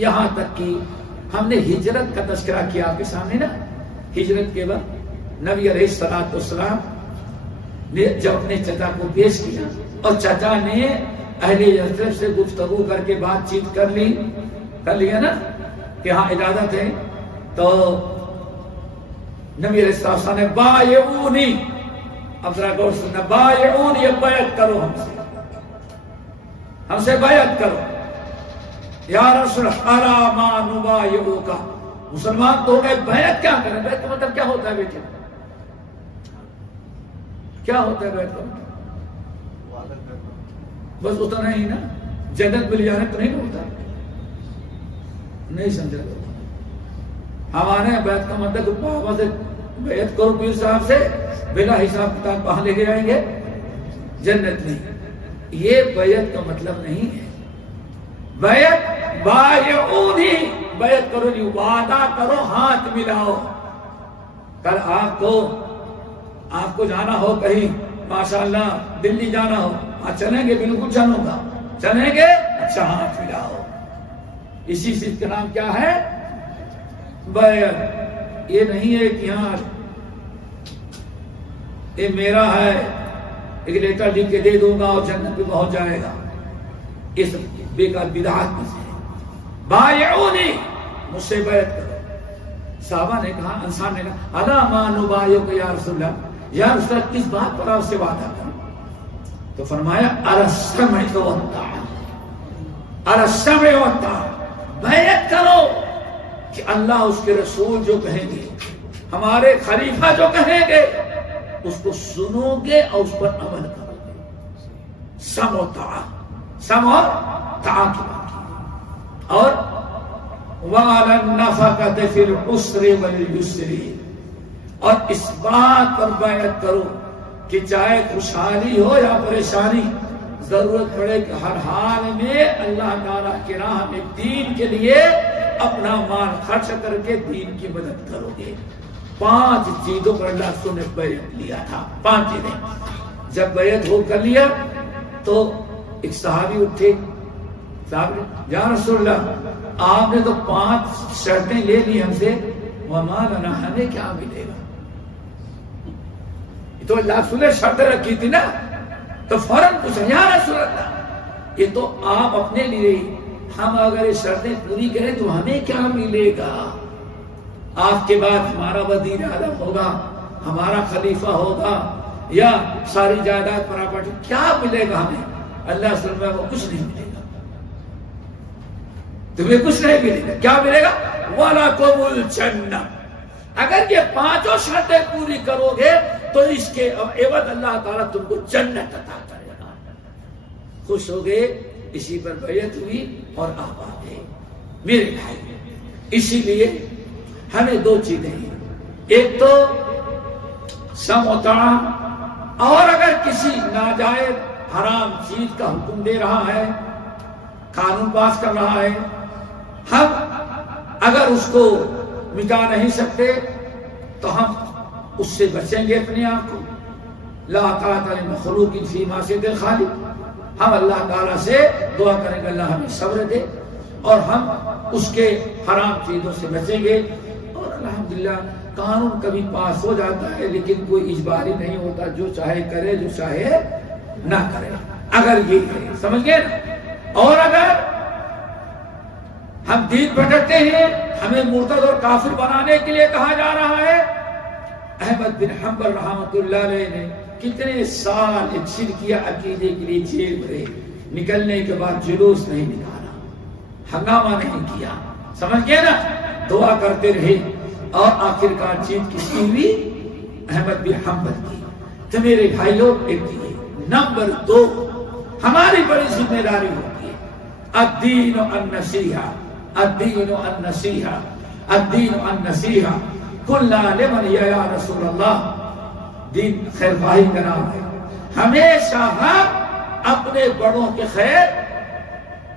یہاں تک کہ ہم نے ہجرت کا تذکرہ کیا آپ کے سامنے نا. ہجرت کے بعد نبی علیہ الصلوۃ والسلام نے جب اپنے چچا کو پیش کیا اور چچا نے اہل یثرب سے گفتگو کر کے بات چیت کر لیا نا کہ ہاں اجازت ہے، تو نبی علیہ السلام نے بایعونی، اب ذرا غور سے سننا، بایعونی، یہ بیعت کرو ہم سے بیعت کرو. یا رسول اللہ ما نبایعوک، مسلمان تو ہو گئے، بیعت کیا کریں؟ بیعت کا مطلب کیا ہوتا ہے بیٹے؟ کیا ہوتا ہے بیعت کا مطلب؟ بس اتنا ہی نا، جنت مل جانا تو نہیں ہوتا. نہیں سمجھا ہمارے بیعت کا مطلب بابا سے بیعت کرو، پیر صاحب سے بلا حساب کتاب کہاں لے کے جائیں گے؟ جنت نہیں. یہ بیعت کا مطلب نہیں ہے. بیعت بایعونی، بیعت کرو نہیں، وعدہ کرو، ہاتھ ملاؤ. کل آپ کو جانا ہو کہیں، ماشاءاللہ دلی جانا ہو، چلیں گے؟ بالکل چلوں گا. چلیں گے؟ اچھا ہاتھ ملاؤ. اسی چیز کا نام کیا ہے؟ بیعت. یہ نہیں ہے کہ ہاں یہ میرا ہے، ایک لیٹر لکھ کے دے دوں گا اور جنت پہ پہنچ جائے گا. اس بیکار بدعات میں سے بایعونی، مجھ سے بیعت کرو. صحابہ نے کہا، انصار نے کہا، الا ما نبایعک یا رسول اللہ، یا رسول اللہ کس بات پر آپ سے وعدہ کروں؟ تو فرمایا السمع والطاعۃ، السمع والطاعۃ، بیعت کرو کہ اللہ اس کے رسول جو کہیں گے، ہمارے خلیفہ جو کہیں گے، اس کو سنو گے اور اس پر عمل کرو گے. سمع و طاعت، سمع و طاعت. اور وَعَلَى النَّفَقَةِ فِي الْعُسْرِ وَالْيُسْرِ، اور اس بات پر بیعت کرو کہ چاہے خوشحالی ہو یا پریشانی، ضرورت پڑے کہ ہر حال میں اللہ تعالیٰ کی راہ میں دین کے لیے اپنا مال خرچ کر کے دین کی مدد کرو گے. 5 چیزوں پر اللہ رسول نے بیعت لیا تھا. 5 چیزیں. جب بیعت ہو کر لیا تو ایک صحابی اٹھے، صاحب نے، یا رسول اللہ آپ نے تو 5 شرطیں لے لی ہم سے، وما لنا، ہمیں کیا ملے گا؟ تو اللہ رسول نے شرط رکھی تھی نا، تو فوراً پوچھا، یا رسول اللہ یہ تو آپ اپنے لیے، ہم اگر یہ شرطیں پوری کریں تو ہمیں کیا ملے گا؟ آپ کے بعد ہمارا وزیر اعظم ہوگا، ہمارا خلیفہ ہوگا، یا ساری جائیداد پراپرٹی، کیا ملے گا ہمیں؟ اللہ رسول میں وہ کچھ نہیں ملے گا، تمہیں کچھ نہیں ملے گا. کیا ملے گا؟ وَلَكُمُ الْجَنَّةُ، اگر یہ 5 شرطیں پوری کرو گے تو اس کے عوض اللہ تعالیٰ تم کو جنت عطا کرے گا. خوش ہو گئے، اسی پر بیعت ہوئی اور آپ آ گئے. میرے بھائی، اسی لیے ہمیں 2 چیزیں ہیں، ایک تو سمع و طاعت، اور اگر کسی ناجائز حرام چیز کا حکم دے رہا ہے، قانون پاس کر رہا ہے، ہم اگر اس کو مٹا نہیں سکتے تو ہم اس سے بچیں گے اپنے آپ کو. لا طاعۃ لمخلوق فی معصیۃ الخالق. ہم اللہ تعالیٰ سے دعا کریں گے اللہ ہمیں صبر دے، اور ہم اس کے حرام چیزوں سے بچیں گے. اور الحمدللہ قانون کبھی پاس ہو جاتا ہے لیکن کوئی اجباری نہیں ہوتا، جو چاہے کرے جو چاہے نہ کرے. اگر یہ کرے، سمجھ گئے نا؟ اور اگر ہم دین پکڑتے ہیں، ہمیں مرتد اور کافر بنانے کے لیے کہا جا رہا ہے. احمد بن حنبل رحمۃ اللہ علیہ نے کتنے سال ایک شرکیہ عقیدے کے لیے جیل میں رہے. نکلنے کے بعد جلوس نہیں نکالا، ہنگامہ نہیں کیا، سمجھ گئے نا، دعا کرتے رہے، اور آخرکار جیت کس کی ہوئی؟ احمد بن حنبل کی۔ تو میرے بھائیوں، ایک نمبر 2 ہماری بڑی ذمہ داری ہوتی ہے الدین النصیحہ، الدین النصیحہ، الدین النصیحہ، قلنا لمن یا رسول اللہ، دین خیر خواہی کا نام ہے، ہمیشہ ہم اپنے بڑوں کے خیر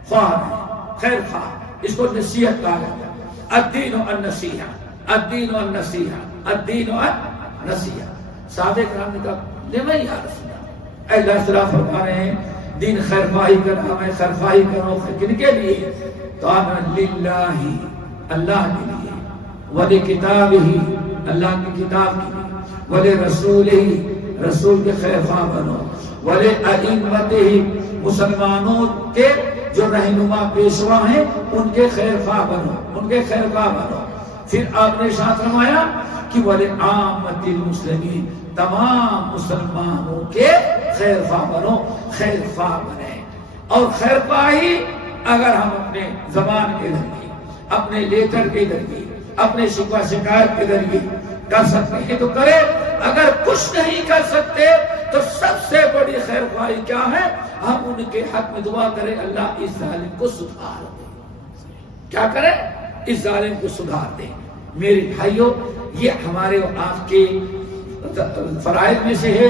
خواہ ہیں، خیر خواہ، اس کو نصیحت کہا جاتا ہے، الدین النصیحہ، الدین النصیحہ، الدین النصیحہ۔ صحابہ کرام نے کہا لمن یا رسول اللہ، اے اللہ تعالیٰ فرما رہے ہیں دین خیر خواہی کا نام ہے، خیر خواہی کرو، کن کے لیے؟ تو للہ، اللہ کے لیے، ولکتابہ، اللہ کی کتاب کے لیے، ولرسولہ، رسول کے خیر خواہ بنو، ولأئمتہ، مسلمانوں کے جو رہنما پیشوا ہیں ان کے خیر خواہ بنو، ان کے خیر خواہ بنو۔ پھر آپ نے ساتھ فرمایا کہ وَلِعَامَّةِ الْمُسْلِمِينَ، تمام مسلمانوں کے خیر خواہ بنو، خیر خواہ بنے۔ اور خیر خواہی اگر ہم اپنے زبان کے ذریعے، اپنے لیٹر کے ذریعے، اپنے شکوہ شکایت کے ذریعے کر سکتے ہیں تو کرے، اگر کچھ نہیں کر سکتے تو سب سے بڑی خیر خواہی کیا ہے؟ ہم ان کے حق میں دعا کریں اللہ اس ظالم کو سدھار دے۔ کیا کریں؟ اس ظالم کو سدھار دے۔ میرے بھائیوں، یہ ہمارے اور آپ کے فرائض میں سے ہے،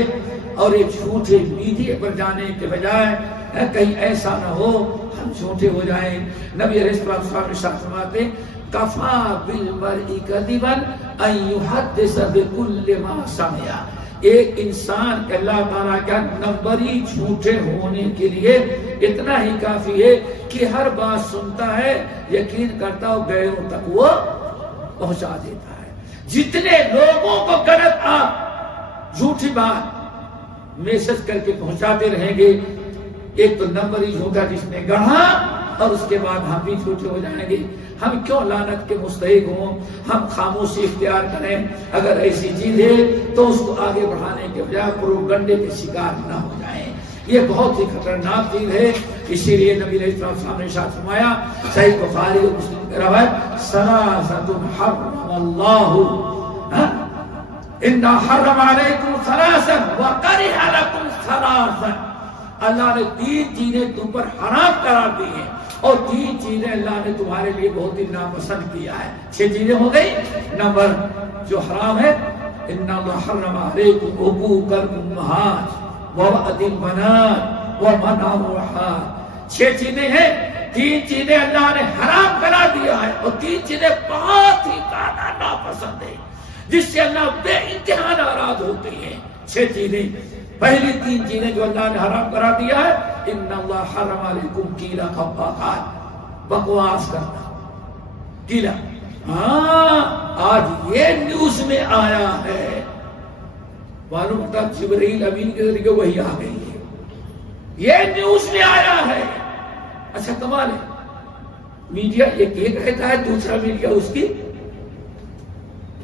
اور یہ جھوٹے میڈیا پر جانے کے بجائے کہیں ایسا نہ ہو ہم جھوٹے ہو جائیں۔ نبی علیہ السلام نے فرماتے کفا بالمرء کذبا ان یحدث بکل ما سمع، ایک انسان کے اللہ تعالیٰ کا نمبری جھوٹے ہونے کے لیے اتنا ہی کافی ہے کہ ہر بات سنتا ہے، یقین کرتا ہو غیروں تک وہ پہنچا دیتا ہے۔ جتنے لوگوں کو غلط آپ جھوٹی بات میسج کر کے پہنچاتے رہیں گے، ایک تو نمبر ہی جھوٹا جس نے گڑھا، اور اس کے بعد ہم بھی جھوٹے ہو جائیں گے۔ ہم کیوں لعنت کے مستحق ہوں؟ ہم خاموشی اختیار کریں۔ اگر ایسی چیز ہے تو اس کو آگے بڑھانے کے بجائے پروپیگنڈے کے شکار نہ ہو جائیں۔ یہ بہت ہی خطرناک چیز ہے۔ اسی لیے نبی علیہ السلام نے ارشاد فرمایا، صحیح بخاری اور مسلم کی روایت، ثلاثۃ حرم اللہ ان حرم علیکم ثلاثا وکرہ لکم ثلاثا، اللہ نے 3 چیزیں تم پر حرام قرار دی ہیں، اور 3 چیزیں اللہ نے تمہارے لیے بہت ہی ناپسند کیا ہے۔ 6 چیزیں ہو گئی۔ نمبر جو حرام ہے، ان اللہ حرم علیکم حقوق الامہات ووعد البنات ومنع الرحات۔ 6 چیزیں ہیں، 3 چیزیں اللہ نے حرام قرار دیا ہے، اور 3 چیزیں بہت ہی زیادہ ناپسند ہیں، جس سے اللہ بے انتہا ناراض ہوتے ہیں۔ 6 چیزیں، پہلی 3 چیزیں جو اللہ نے حرام قرار دیا ہے، ان اللہ حرم علیکم قیل قباقات، بکواس کرنا، قیل۔ آج یہ نیوز میں آیا ہے، معلوم ہوتا جبرائیل امین کے ذریعے وہی آ گئی ہے، یہ نیوز میں آیا ہے۔ اچھا کمال ہے، میڈیا ایک کہتا ہے، دوسرا میڈیا اس کی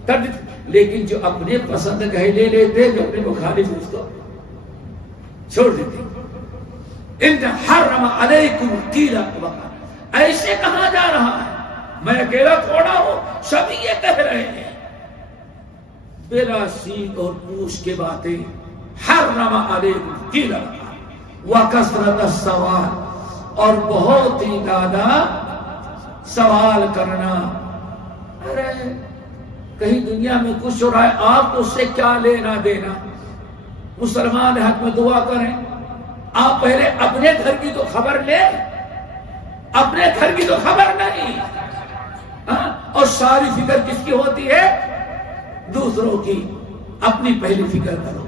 ترجمہ، لیکن جو اپنے پسند کہے لے لیتے، جو اپنے مخالف اس کو چھوڑ دیتے۔ ان حرم علیکم قیل قباقات، ایسے کہا جا رہا ہے، میں اکیلا تھوڑا ہوں، سبھی یہ کہہ رہے ہیں، بلا سین اور پوچھ کے باتیں۔ حرم علیکم قیل وکثرت السوال، اور بہت ہی زیادہ سوال کرنا۔ ارے کہیں دنیا میں کچھ ہو رہا ہے، آپ کو اس سے کیا لینا دینا؟ مسلمان حق میں دعا کریں، آپ پہلے اپنے گھر کی تو خبر لیں، اپنے گھر کی تو خبر نہیں، اور ساری فکر کس کی ہوتی ہے؟ دوسروں کی، اپنی پہلی فکر کرو۔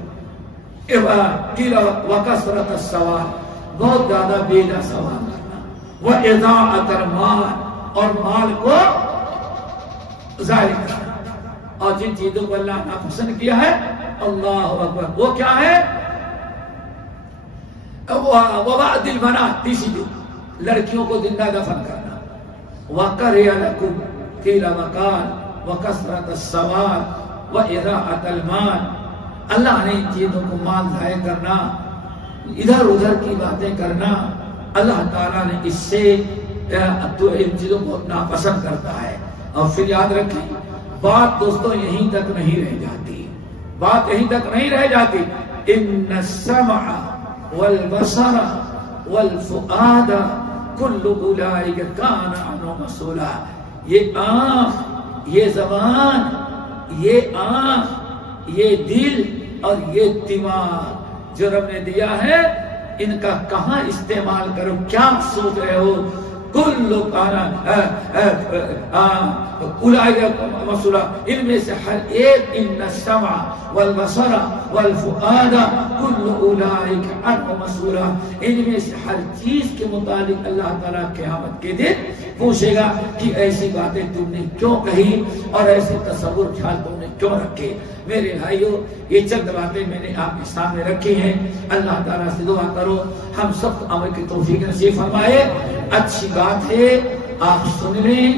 وکثرت السوال، بہت زیادہ بیجا سوال کرنا، واضاعت المال، اور مال کو ضائع کرنا۔ اور جن چیزوں کو اللہ نے پسند کیا ہے، اللہ اکبر، وہ کیا ہے؟ ووعد البنات، تیسری چیز لڑکیوں کو زندہ دفن کرنا۔ وکرہ لکم قیل وقال وکثرت السوال واضاعت المال، اللہ نے ان چیزوں کو مال ضائع کرنا، ادھر ادھر کی باتیں کرنا، اللہ تعالیٰ نے اس سے تو ان چیزوں کو ناپسند کرتا ہے. اور پھر یاد رکھیں بات دوستوں یہیں تک نہیں رہ جاتی, بات یہیں تک نہیں رہ جاتی. ان السمع والبصر والفؤاد کل اولئک کان عنہ مسئولا. یہ آنکھ, یہ زبان, یہ آنکھ, یہ دل اور یہ دماغ جو رب نے دیا ہے, ان کا کہاں استعمال کرو, کیا سوچ رہے ہو؟ کل مسئلہ ان میں سے ہر ایک, ان السمع والبصر والفؤاد کل اولئک عنہ مسئولا, ان میں سے ہر چیز کے متعلق اللہ تعالیٰ قیامت کے دن پوچھے گا کہ ایسی باتیں تم نے کیوں کہی اور ایسے تصور خیال تم نے کیوں رکھے. میرے بھائیو, یہ چند باتیں میں نے آپ کے سامنے رکھی ہیں. اللہ تعالیٰ سے دعا کرو ہم سب کو عمل کی توفیق نصیب فرمائے. اچھی بات ہے آپ سن لیں,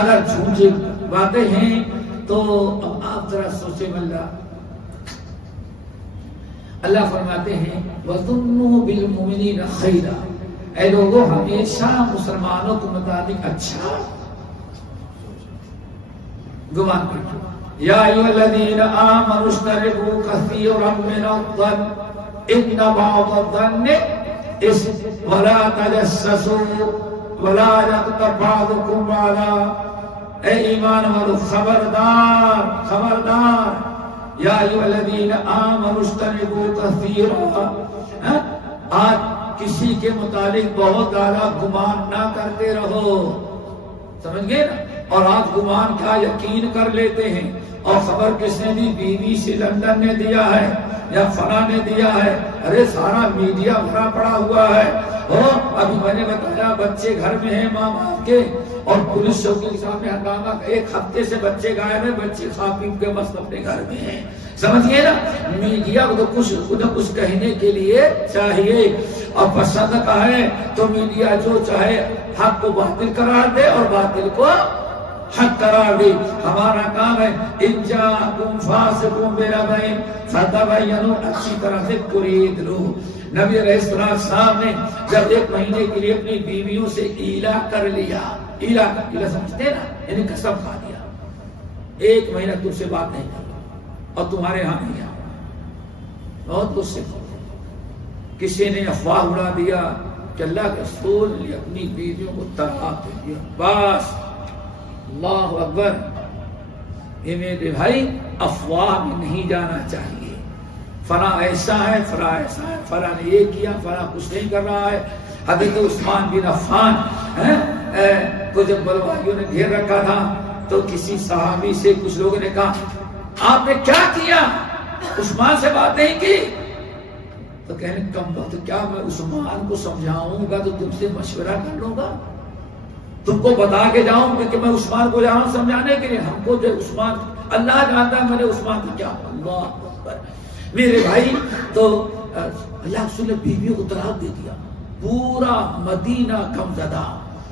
اگر جھوٹی باتیں ہیں تو اب آپ ذرا سوچیں. اللہ فرماتے ہیں وَظُنُّوا بِالْمُؤْمِنِينَ خَيْرًا, اے لوگوں ہمیشہ مسلمانوں کو متعلق اچھا گمان کرو. یا ایھا الذین آمنوا اجتنبوا کثیرا من الظن ان بعض الظن اثم ولا تجسسوا ولا یغتب بعضکم بعضا. اے ایمان والو خبردار خبردار, یا ایھا الذین آمنوا اجتنبوا کثیرا, آج کسی کے متعلق بہت زیادہ گمان نہ کرتے رہو, سمجھ گئے نا. اور آج گمان کیا یقین کر لیتے ہیں, اور خبر کس نے دی, بیوی سے لندن نے دیا ہے یا فلاں نے دیا ہے, ارے سارا میڈیا بھرا پڑا ہوا ہے. ابھی میں نے بتایا بچے گھر میں ہیں ماں باپ کے, اور پولیس چوکی کے سامنے ہنگامہ, ایک ہفتے سے بچے غائب ہیں, بچے کھا پی کے مست اپنے گھر میں ہیں. سمجھیے نا, میڈیا کو تو کچھ کہنے کے لیے چاہیے, اور پسند کا ہے تو میڈیا جو چاہے حق کو باطل قرار دے اور باطل کو حق قرار دے. ہمارا کام ہے ان جاءکم فاسق بنبأ فتبینوا, اچھی طرح سے قرید لو. نبی علیہ السلام نے جب 1 مہینے کے لیے اپنی بیویوں سے ایلا کر لیا, ایلا سمجھتے نا, یعنی قسم کھا لیا 1 مہینہ تم سے بات نہیں کروں اور تمہارے ہاں نہیں آؤں. بہت غصے سے کسی نے افواہ اڑا دیا کہ اللہ کے رسول نے اپنی بیویوں کو طلاق دے دیا, بس اللہ اکبر. یہ میرے بھائی افواہ میں نہیں جانا چاہیے. فلاں ایسا ہے, فلاں ایسا ہے, فلاں نے یہ کیا, فلاں کچھ نہیں کر رہا ہے. حضرت عثمان بن عفان کو جب بلوائیوں نے گھیر رکھا تھا تو کسی صحابی سے کچھ لوگوں نے کہا آپ نے کیا کیا, عثمان سے بات نہیں کی. تو کہنے کم بات, کیا میں عثمان کو سمجھاؤں گا تو تم سے مشورہ کر لوں گا, تم کو بتا کے جاؤں کہ میں عثمان کو جا رہا ہوں سمجھانے کے لیے. ہم کو جو عثمان, اللہ جانتا ہے میں نے عثمان کو کیا. اللہ اکبر. میرے بھائی تو اللہ رسول نے بیویوں کو طلاق دے دیا, پورا مدینہ غمزدہ,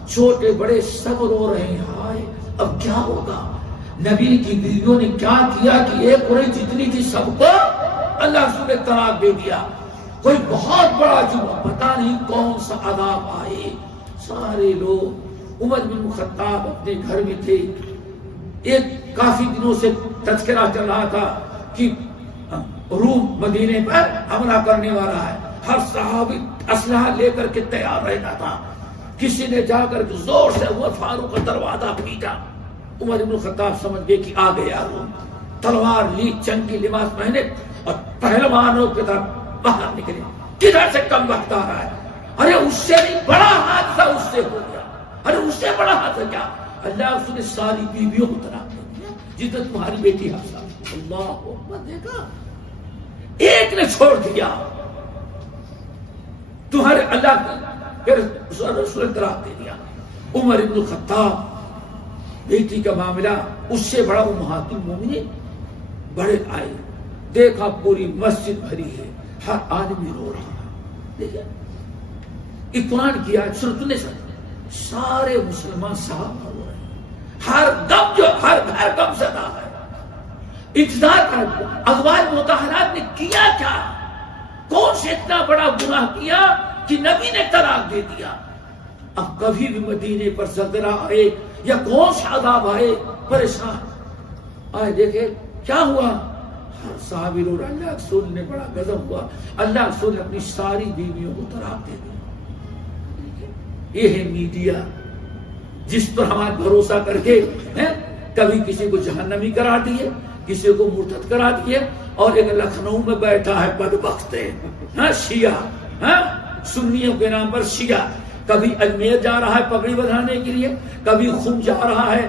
چھوٹے بڑے سب رو رہے ہیں, ہائے اب کیا ہوگا. نبی کی بیویوں نے کیا کیا کہ ایک عورت جتنی تھی سب کو اللہ رسول نے طلاق دے دیا. کوئی بہت بڑا جمعہ, پتہ نہیں کون سا عذاب آئے. سارے لوگ, عمر بن خطاب اپنے گھر میں تھے, ایک کافی دنوں سے تذکرہ چل رہا تھا کہ روم مدینے پر حملہ کرنے والا ہے. ہر صحابی اسلحہ لے کر کے تیار رہتا تھا. کسی نے جا کر کے زور سے عمر فاروق کا دروازہ پیٹا. عمر بن خطاب سمجھ گئے کہ آ گیا روم, تلوار لی, جنگ کی لباس پہنے اور پہلوانوں کی طرف باہر نکلے. کدھر سے کم وقت آ رہا ہے, ارے اس سے نہیں بڑا حادثہ اس سے ہو گیا, ارے اس سے بڑا حادثہ کیا. اللہ اس نے ساری بیویوں کو طلاق دے دیا جتنا تمہاری بیٹی حادثہ. اللہ اکبر. دیکھا, ایک نے چھوڑ دیا تمہارے اللہ پھر رسول نے طلاق دے دیا. عمر بن خطاب بیٹی کا معاملہ, اس سے بڑا امہات المومنین بڑے آئے, دیکھا پوری مسجد بھری ہے, ہر آدمی رو رہا ہے. دیکھا قرآن کی آیت سورۃ النساء, سارے مسلمان صاحب رو رہے ہیں, ہر دم جو ہر گھر غم زدہ ہے. انتظار کر ازواج مطہرات نے کیا کیا, کون سے اتنا بڑا گناہ کیا کہ نبی نے طلاق دے دیا. اب کبھی بھی مدینے پر زلزلہ آئے یا کون سا عذاب آئے پریشان آئے دیکھے کیا ہوا. ہر صحابی رو رہا اللہ رسول نے بڑا غضب ہوا. اللہ رسول نے اپنی ساری بیویوں کو طلاق دے دی. یہ ہے میڈیا جس پر ہمارا بھروسہ کر کے کبھی کسی کو جہنمی کرا دیے, کسی کو مرتد کرا دیے. اور ایک لکھنؤ میں بیٹھا ہے بدبخت شیعہ, سنیوں کے نام پر شیعہ, کبھی اجمیر جا رہا ہے پگڑی بندھانے کے لیے, کبھی خود جا رہا ہے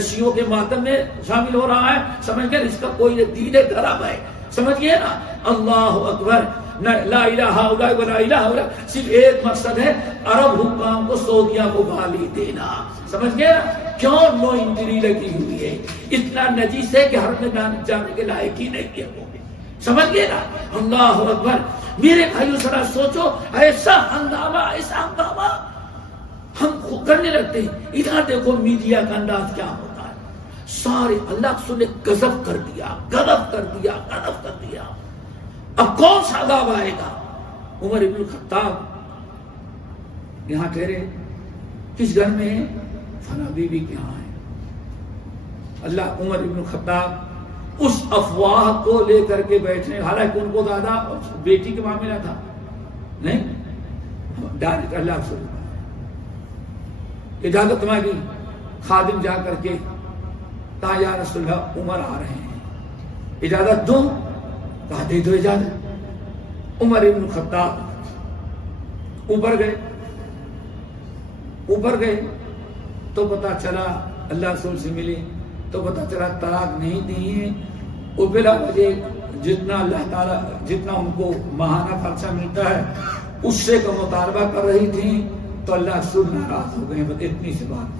شیعوں کے ماتم میں شامل ہو رہا ہے. سمجھ گئے, اس کا کوئی دین دھرم ہے, سمجھ گئے نا. اللہ اکبر, لا الہ الا اللہ ولا الہ الا, صرف ایک مقصد ہے عرب حکام کو سعودیہ کو گالی دینا. سمجھ گئے نا, کیوں لو انٹری لگی ہوئی ہے, اتنا نجیس ہے کہ ہر میں جانے کے لائق ہی نہیں ہے وہ. سمجھ گئے نا. اللہ اکبر. میرے بھائیو ذرا سوچو, ایسا ہنگامہ ہم کرنے لگتے ہیں. ادھر دیکھو میڈیا کا انداز کیا ہوتا ہے. سارے اللہ رسول نے غضب کر دیا. اب کون سا عذاب آئے گا. عمر ابن الخطاب یہاں کہہ رہے کس گھر میں ہے, فلاں بیوی کے یہاں ہے. اللہ عمر ابن الخطاب اس افواہ کو لے کر کے بیٹھنے, حالانکہ ان کو دادا بیٹی کے معاملہ تھا نہیں, ڈائریکٹ اللہ رسول اجازت مانگی. خادم جا کر کے کہا یا رسول اللہ عمر آ رہے ہیں, اجازت دو. کہا دے دو اجازت. عمر ابن الخطاب اوپر گئے تو پتا چلا, اللہ رسول سے ملے تو پتا چلا طلاق نہیں دی ہے. وہ بلا وجہ جتنا اللہ تعالیٰ جتنا ان کو ماہانہ خرچہ ملتا ہے اس سے کا مطالبہ کر رہی تھی. تو اللہ رسول ناراض ہو گئے. بس اتنی سی بات نہیں.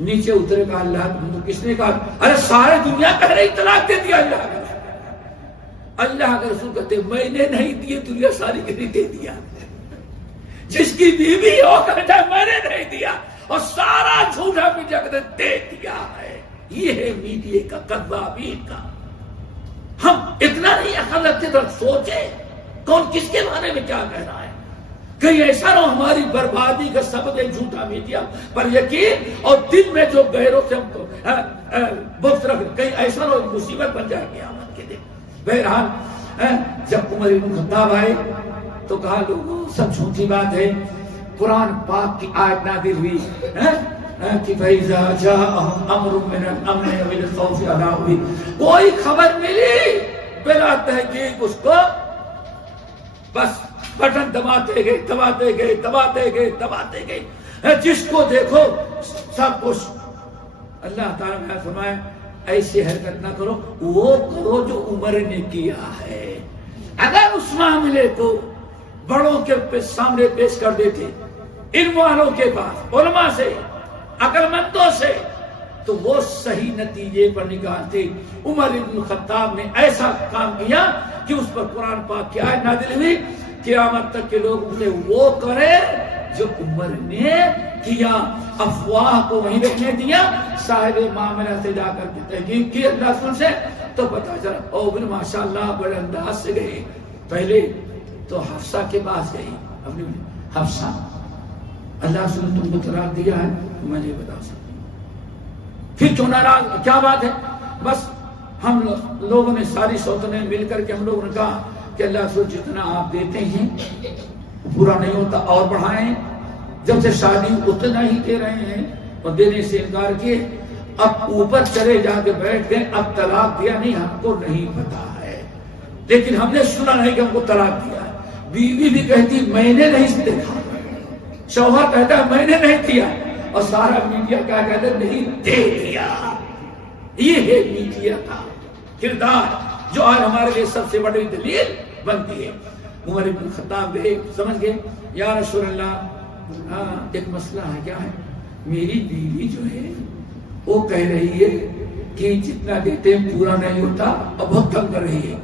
نیچے اترے کا اللہ کس نے کہا, ارے سارے دنیا کہہ رہی طلاق دے دیا. اللہ کے رسول کہتے میں نے نہیں دیے, دنیا ساری کے دے دیا. جس کی بیوی ہو کہتا ہے میں نے نہیں دیا, اور سارا جھوٹا میڈیا کہتے دے دیا ہے. یہ ہے میڈیا کا کذابین کا. ہم اتنا نہیں عقل رکھتے تو سوچے کون کس کے بارے میں کیا کہہ رہا ہے. کہیں ایسا نہ ہماری بربادی کا سبب ہے جھوٹا میڈیا پر یقین, اور دل میں جو غیروں سے ہم کو بغض رکھ, کہیں ایسا نہ مصیبت بن جائے قیامت کے دن. بہرحال جب عمر بن خطاب آئے تو کہا لوگوں سب جھوٹی بات ہے. قرآن پاک کی آیت نازل ہوئی کہ فَإِذَا جَاءَهُمْ أَمْرٌ مِّنَ الْأَمْنِ أَوِ الْخَوْفِ أَذَاعُوا, کوئی خبر ملی بلا تحقیق اس کو بس بٹن دباتے گئے. جس کو دیکھو سب کچھ. اللہ تعالیٰ نے فرمایا ایسی حرکت نہ کرو, وہ کرو جو عمر نے کیا ہے. اگر اس معاملے کو بڑوں کے سامنے پیش کر دیتے, علم والوں کے پاس, علماء سے, عقل مندوں سے, تو وہ صحیح نتیجے پر نکالتے. عمر ابن الخطاب نے ایسا کام کیا کہ اس پر قرآن پاک کی آیت نازل ہوئی, قیامت تک کے لوگ اسے وہ کرے جو عمر نے کیا. افواہ کو وہیں رکھنے دیا, صاحب معاملہ سے جا کر کے تحقیق کی اللہ رسول سے, تو پتا چلا او بن ماشاءاللہ بڑے انداز سے گئے. پہلے تو حفصہ کے پاس گئی, اپنی حفصہ, اللہ رسول نے تم کو طلاق دیا ہے, میں نہیں بتا سکتا. پھر کیوں ناراض, کیا بات ہے. بس ہم لوگوں نے ساری سوتنے مل کر کے ہم لوگوں نے کہا کہ اللہ رسول جتنا آپ دیتے ہیں پورا نہیں ہوتا, اور بڑھائیں. جب سے شادی اتنا ہی دے رہے ہیں اور دینے سے انکار کیے, اب اوپر چلے جا کے بیٹھ گئے. اب طلاق دیا نہیں, ہم کو نہیں پتا ہے, لیکن ہم نے سنا نہیں کہ ہم کو طلاق دیا ہے. بیوی بھی کہتی میں نے نہیں دیکھا, شوہر کہتا ہے میں نے نہیں دیا, اور سارا میڈیا کیا کہتا ہے نہیں دے دیا. یہ ہے میڈیا کا کردار جو آج ہمارے لیے سب سے بڑی دلیل بنتی ہے. عمر بن خطاب گئے, سمجھ گئے یا رسول اللہ ایک مسئلہ ہے. کیا ہے؟ میری بیوی جو ہے وہ کہہ رہی ہے کہ جتنا دیتے ہیں پورا نہیں ہوتا, اور بہت تنگ کر رہی ہے,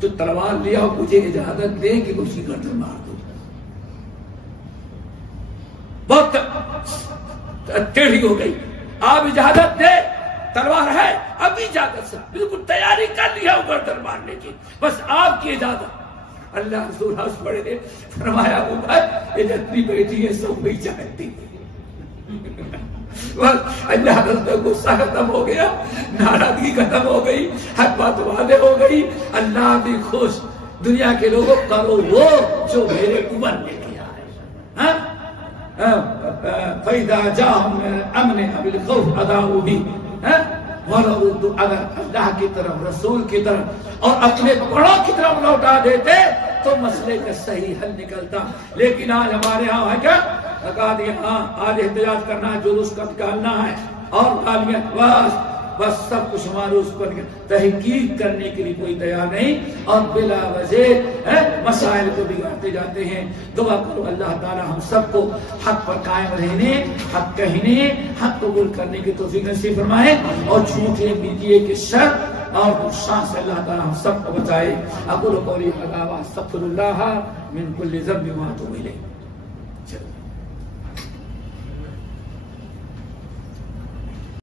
تو تلوار لیا اور مجھے اجازت دے کہ اس کی گردن مار دو. بہت ٹیڑھی ہو گئی, آپ اجازت دے, تلوار ہے ابھی اجازت سے بالکل تیاری کر لیا گردن مارنے کی, بس آپ کی اجازت. اللہ رسول ہنس پڑے، فرمایا ابو بکر یہ جتنی بیٹی ہے سب وہی چاہتی، بس اللہ رسول کا غصہ ختم ہو گیا، ناراضگی ختم ہو گئی، حق بات واضح ہو گئی، اللہ بھی خوش، دنیا کے لوگوں کرو وہ جو میرے عمر نے کیا ہے۔ فَإِذَا جَاءَهُمْ أَمْنِ بِالْخَوْفِ أَذَاعُوا بِهِ، اگر اللہ کی طرف، رسول کی طرف اور اپنے بڑوں کی طرف لوٹا دیتے تو مسئلے کا صحیح حل نکلتا، لیکن آج ہمارے ہاں ہے کیا لگا دیا، ہاں آج احتجاج کرنا ہے، جلوس کا نکالنا ہے اور گالیاں، بس سب کچھ ہمارے اس پر تحقیق کرنے کے لیے کوئی تیار نہیں، اور بلا وجہ مسائل کو بگاڑتے جاتے ہیں۔ دعا کرو اللہ تعالی ہم سب کو حق پر قائم رہنے، حق کہنے، حق قبول کرنے کی توفیق نصیب فرمائے، اور جھوٹے میڈیا کے شر اور نقصان سے اللہ تعالی ہم سب کو بچائے۔ اقول قولی ھذا واستغفر اللہ من کل ذنب واتوب الیہ۔